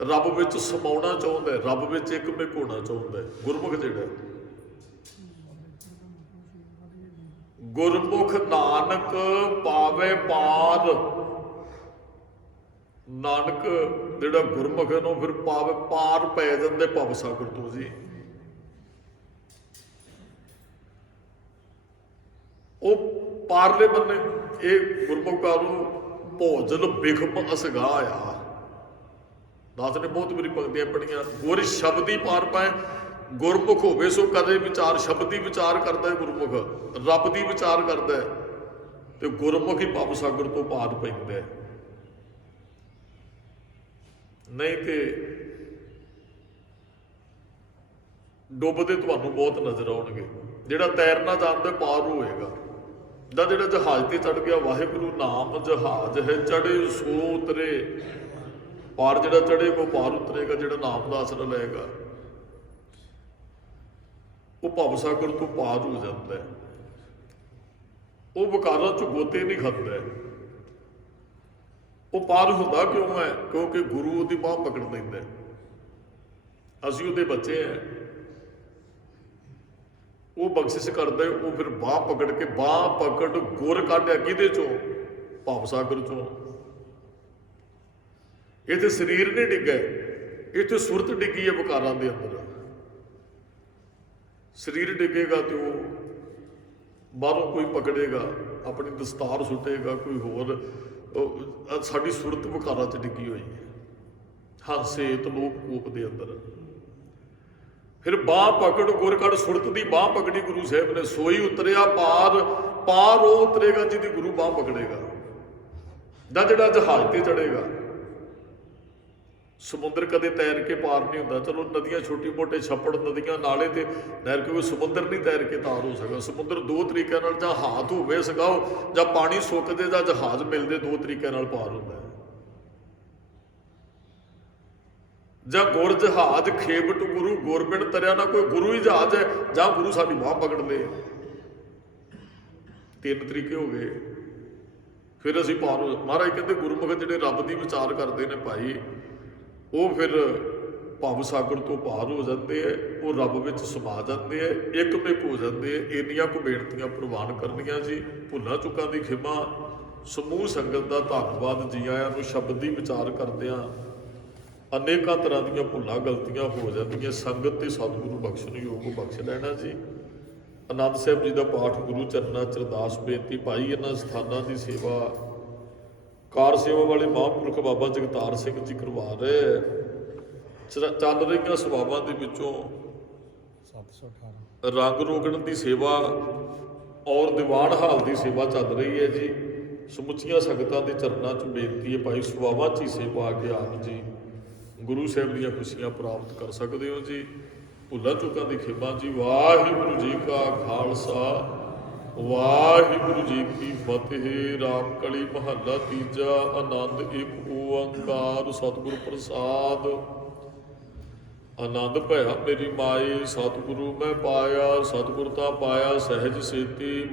ਰੱਬ ਵਿੱਚ ਸਮਾਉਣਾ ਚਾਹੁੰਦਾ ਹੈ, ਰੱਬ ਵਿੱਚ ਇੱਕ ਮਿਕ ਹੋਣਾ ਚਾਹੁੰਦਾ ਹੈ। ਗੁਰਮੁਖ ਜਿਹੜਾ ਗੁਰਮੁਖ ਨਾਨਕ ਪਾਵੇ ਪਾਰ, ਨਾਨਕ ਜਿਹੜਾ ਗੁਰਮੁਖ ਹੈ ਨੂੰ ਫਿਰ ਪਾਵੇ ਪਾਰ ਪੈ ਜਾਂਦੇ ਭਵ ਸਾਗਰ ਤੋਂ ਜੀ। ਉਹ ਪਾਰਲੇ ਬੰਨੇ ਇਹ ਗੁਰਮੁਖਾਂ ਨੂੰ ਭੋਜਨ ਬਿਖਮ ਅਸਗਾ ਆ। ਦਾਸ ਨੇ ਬਹੁਤ ਮੇਰੀ ਪੰਕਤੀਆਂ ਪੜੀਆਂ, ਗੁਰ ਸ਼ਬਦੀ ਪਾਰ ਪਾਏ। ਗੁਰਮੁਖ ਹੋਵੇ ਸੋ ਕਦੇ ਵਿਚਾਰ, ਸ਼ਬਦੀ ਵਿਚਾਰ ਕਰਦਾ ਹੈ ਗੁਰਮੁਖ, ਰੱਬ ਦੀ ਵਿਚਾਰ ਕਰਦਾ ਹੈ, ਤੇ ਗੁਰਮੁਖ ਹੀ ਭਵ ਸਾਗਰ ਤੋਂ ਪਾਰ ਪੈਂਦਾ ਹੈ। ਨਹੀਂ ਤੇ ਡੁੱਬਦੇ ਤੁਹਾਨੂੰ ਬਹੁਤ ਨਜ਼ਰ ਆਉਣਗੇ। ਜਿਹੜਾ ਤੈਰਨਾ ਜਾਣਦਾ ਪਾਰ ਹੋਏਗਾ, ਦਾ ਜਿਹੜਾ ਜਹਾਜ਼ ਤੇ ਚੜ ਗਿਆ, ਵਾਹਿਗੁਰੂ ਨਾਮ ਜਹਾਜ਼ ਹੈ ਚੜੇ ਸੋ ਉਤਰੇ, ਪਾਰ ਜਿਹੜਾ ਚੜੇਗਾ ਉਹ ਪਾਰ ਉਤਰੇਗਾ, ਜਿਹੜਾ ਨਾਮ ਦਾ ਆਸਰਾ ਲਏਗਾ ਉਹ ਭਵ ਸਾਗਰ ਤੋਂ ਪਾਰ ਹੋ ਜਾਂਦਾ ਹੈ। ਉਹ ਵਿਕਾਰਾਂ ਚ ਗੋਤੇ ਨਹੀਂ ਖਾਂਦਾ ਹੈ। ਉਹ ਪਾਰ ਹੁੰਦਾ ਕਿਉਂ ਹੈ? ਕਿਉਂਕਿ ਗੁਰੂ ਉਹਦੀ ਬਾਂਹ ਪਕੜ ਲੈਂਦਾ। ਅਸੀਂ ਉਹਦੇ ਬੱਚੇ ਹੈ, ਉਹ ਬਖਸ਼ਿਸ਼ ਕਰਦਾ, ਉਹ ਫਿਰ ਬਾਂਹ ਪਕੜ ਕੇ, ਬਾਂਹ ਪਕੜ ਗੁਰ ਕੱਢਿਆ ਕਿਹਦੇ ਚੋਂ? ਭਵ ਸਾਗਰ ਚੋਂ। ਇੱਥੇ ਸਰੀਰ ਨਹੀਂ ਡਿੱਗਾ, ਇੱਥੇ ਸੁਰਤ ਡਿੱਗੀ ਹੈ ਵਿਕਾਰਾਂ ਦੇ ਅੰਦਰ। ਸਰੀਰ ਡਿੱਗੇਗਾ ਤੇ ਉਹ ਬਾਹਰੋਂ ਕੋਈ ਪਕੜੇਗਾ, ਆਪਣੀ ਦਸਤਾਰ ਸੁੱਟੇਗਾ, ਕੋਈ ਹੋਰ। ਸਾਡੀ ਸੁਰਤ ਵਿਕਾਰਾਂ 'ਚ ਡਿੱਗੀ ਹੋਈ ਹੈ, ਹਾਸੇ ਤਲੋਕ ਕੋਪ ਦੇ ਅੰਦਰ। ਫਿਰ ਬਾਂਹ ਪਕੜ ਗੁਰ ਕੱਢ, ਸੁਰਤ ਦੀ ਬਾਂਹ ਪਕੜੀ ਗੁਰੂ ਸਾਹਿਬ ਨੇ, ਸੋਈ ਉਤਰਿਆ ਪਾਰ। ਪਾਰ ਉਹ ਉਤਰੇਗਾ ਜਿਹਦੀ ਗੁਰੂ ਬਾਂਹ ਪਕੜੇਗਾ, ਜਾਂ ਜਿਹੜਾ ਜਹਾਜ਼ ਤੇ ਚੜੇਗਾ। ਸਮੁੰਦਰ ਕਦੇ ਤੈਰ ਕੇ ਪਾਰ ਨਹੀਂ ਹੁੰਦਾ। ਚਲੋ ਨਦੀਆਂ ਛੋਟੀ ਮੋਟੇ ਛੱਪੜ, ਨਦੀਆਂ, ਨਾਲੇ ਤੇ ਨਹਿਰ, ਕਿਉਂਕਿ ਸਮੁੰਦਰ ਨਹੀਂ ਤੈਰ ਕੇ ਤਾਰ ਹੋ ਸਕਦਾ। ਸਮੁੰਦਰ ਦੋ ਤਰੀਕਿਆਂ ਨਾਲ, ਜਾਂ ਹਾਥ ਹੋਵੇ ਸਗਾਓ, ਜਾਂ ਪਾਣੀ ਸੁੱਕਦੇ, ਜਾਂ ਜਹਾਜ਼ ਮਿਲਦੇ, ਦੋ ਤਰੀਕਿਆਂ ਨਾਲ ਪਾਰ ਹੁੰਦਾ ਹੈ। ਜਾਂ ਗੁਰ ਜਹਾਜ਼ ਖੇਬਟ ਗੁਰੂ, ਗੁਰਬਿਨ ਤਰਿਆ ਨਾ ਕੋਈ। ਗੁਰੂ ਹੀ ਜਹਾਜ਼ ਹੈ, ਜਾਂ ਗੁਰੂ ਸਾਡੀ ਬਾਂਹ ਪਕੜ ਲਏ। ਤਿੰਨ ਤਰੀਕੇ ਹੋ ਗਏ, ਫਿਰ ਅਸੀਂ ਪਾਰ ਹੋ। ਮਹਾਰਾਜ ਕਹਿੰਦੇ ਗੁਰਮੁਖ ਜਿਹੜੇ ਰੱਬ ਦੀ ਵਿਚਾਰ ਕਰਦੇ ਨੇ ਭਾਈ, ਉਹ ਫਿਰ ਭਵ ਸਾਗਰ ਤੋਂ ਪਾਰ ਹੋ ਜਾਂਦੇ ਹੈ, ਉਹ ਰੱਬ ਵਿੱਚ ਸਮਾ ਜਾਂਦੇ ਹੈ, ਇੱਕ ਮਿਕ ਹੋ ਜਾਂਦੇ ਹੈ। ਇੰਨੀਆਂ ਕੁ ਬੇਨਤੀਆਂ ਪ੍ਰਵਾਨ ਕਰਨੀਆਂ ਜੀ। ਭੁੱਲਾਂ ਚੁੱਕਾਂ ਦੀ ਖਿਮਾ, ਸਮੂਹ ਸੰਗਤ ਦਾ ਧੰਨਵਾਦ। ਜੀ ਆਇਆਂ ਨੂੰ ਸ਼ਬਦ ਦੀ ਵਿਚਾਰ ਕਰਦਿਆਂ ਅਨੇਕਾਂ ਤਰ੍ਹਾਂ ਦੀਆਂ ਭੁੱਲਾਂ ਗਲਤੀਆਂ ਹੋ ਜਾਂਦੀਆਂ। ਸੰਗਤ ਤੇ ਸਤਿਗੁਰੂ ਬਖਸ਼ਣ ਯੋਗ ਬਖਸ਼ ਲੈਣਾ ਜੀ। ਆਨੰਦ ਸਾਹਿਬ ਜੀ ਦਾ ਪਾਠ ਗੁਰੂ ਚਰਨਾਂ 'ਚ ਅਰਦਾਸ ਬੇਨਤੀ। ਭਾਈ ਇਹਨਾਂ ਸਥਾਨਾਂ ਦੀ ਸੇਵਾ ਕਾਰ ਸੇਵਾ ਵਾਲੇ ਮਹਾਂਪੁਰਖ ਬਾਬਾ ਜਗਤਾਰ ਸਿੰਘ ਜੀ ਕਰਵਾ ਰਹੇ। ਚੱਲ ਰਹੀਆਂ ਸੇਵਾਵਾਂ ਦੇ ਵਿੱਚੋਂ 718 ਰੰਗ ਰੋਗਣ ਦੀ ਸੇਵਾ ਔਰ ਦੀਵਾਨ ਹਾਲ ਦੀ ਸੇਵਾ ਚੱਲ ਰਹੀ ਹੈ ਜੀ। ਸਮੁੱਚੀਆਂ ਸੰਗਤਾਂ ਦੇ ਚਰਨਾਂ 'ਚ ਬੇਨਤੀ ਹੈ ਭਾਈ, ਸੇਵਾਵਾਂ 'ਚ ਹੀ ਸੇਵਾ ਆ ਕੇ ਆਪ ਜੀ ਗੁਰੂ ਸਾਹਿਬ ਦੀਆਂ ਖੁਸ਼ੀਆਂ ਪ੍ਰਾਪਤ ਕਰ ਸਕਦੇ ਹੋ ਜੀ। ਭੁੱਲਾਂ ਚੁੱਕਾਂ ਦੀ ਖਿਮਾ ਜੀ। ਵਾਹਿਗੁਰੂ ਜੀ ਕਾ ਖਾਲਸਾ, ਵਾਹਿਗੁਰੂ ਜੀ ਕੀ ਫਤਿਹ। ਰਾਮ ਕਲੀ ਮਹੱਲਾ ਤੀਜਾ। ਆਨੰਦ ਇੱਕ ਓੰਕਾਰ ਸਤਿਗੁਰ ਪ੍ਰਸਾਦ। ਆਨੰਦ ਭਇਆ ਮੇਰੀ ਮਾਏ, ਸਤਿਗੁਰੂ ਮੈਂ ਪਾਇਆ। ਸਤਿਗੁਰ ਤਾਂ ਪਾਇਆ ਸਹਿਜ ਸੇਤੀ।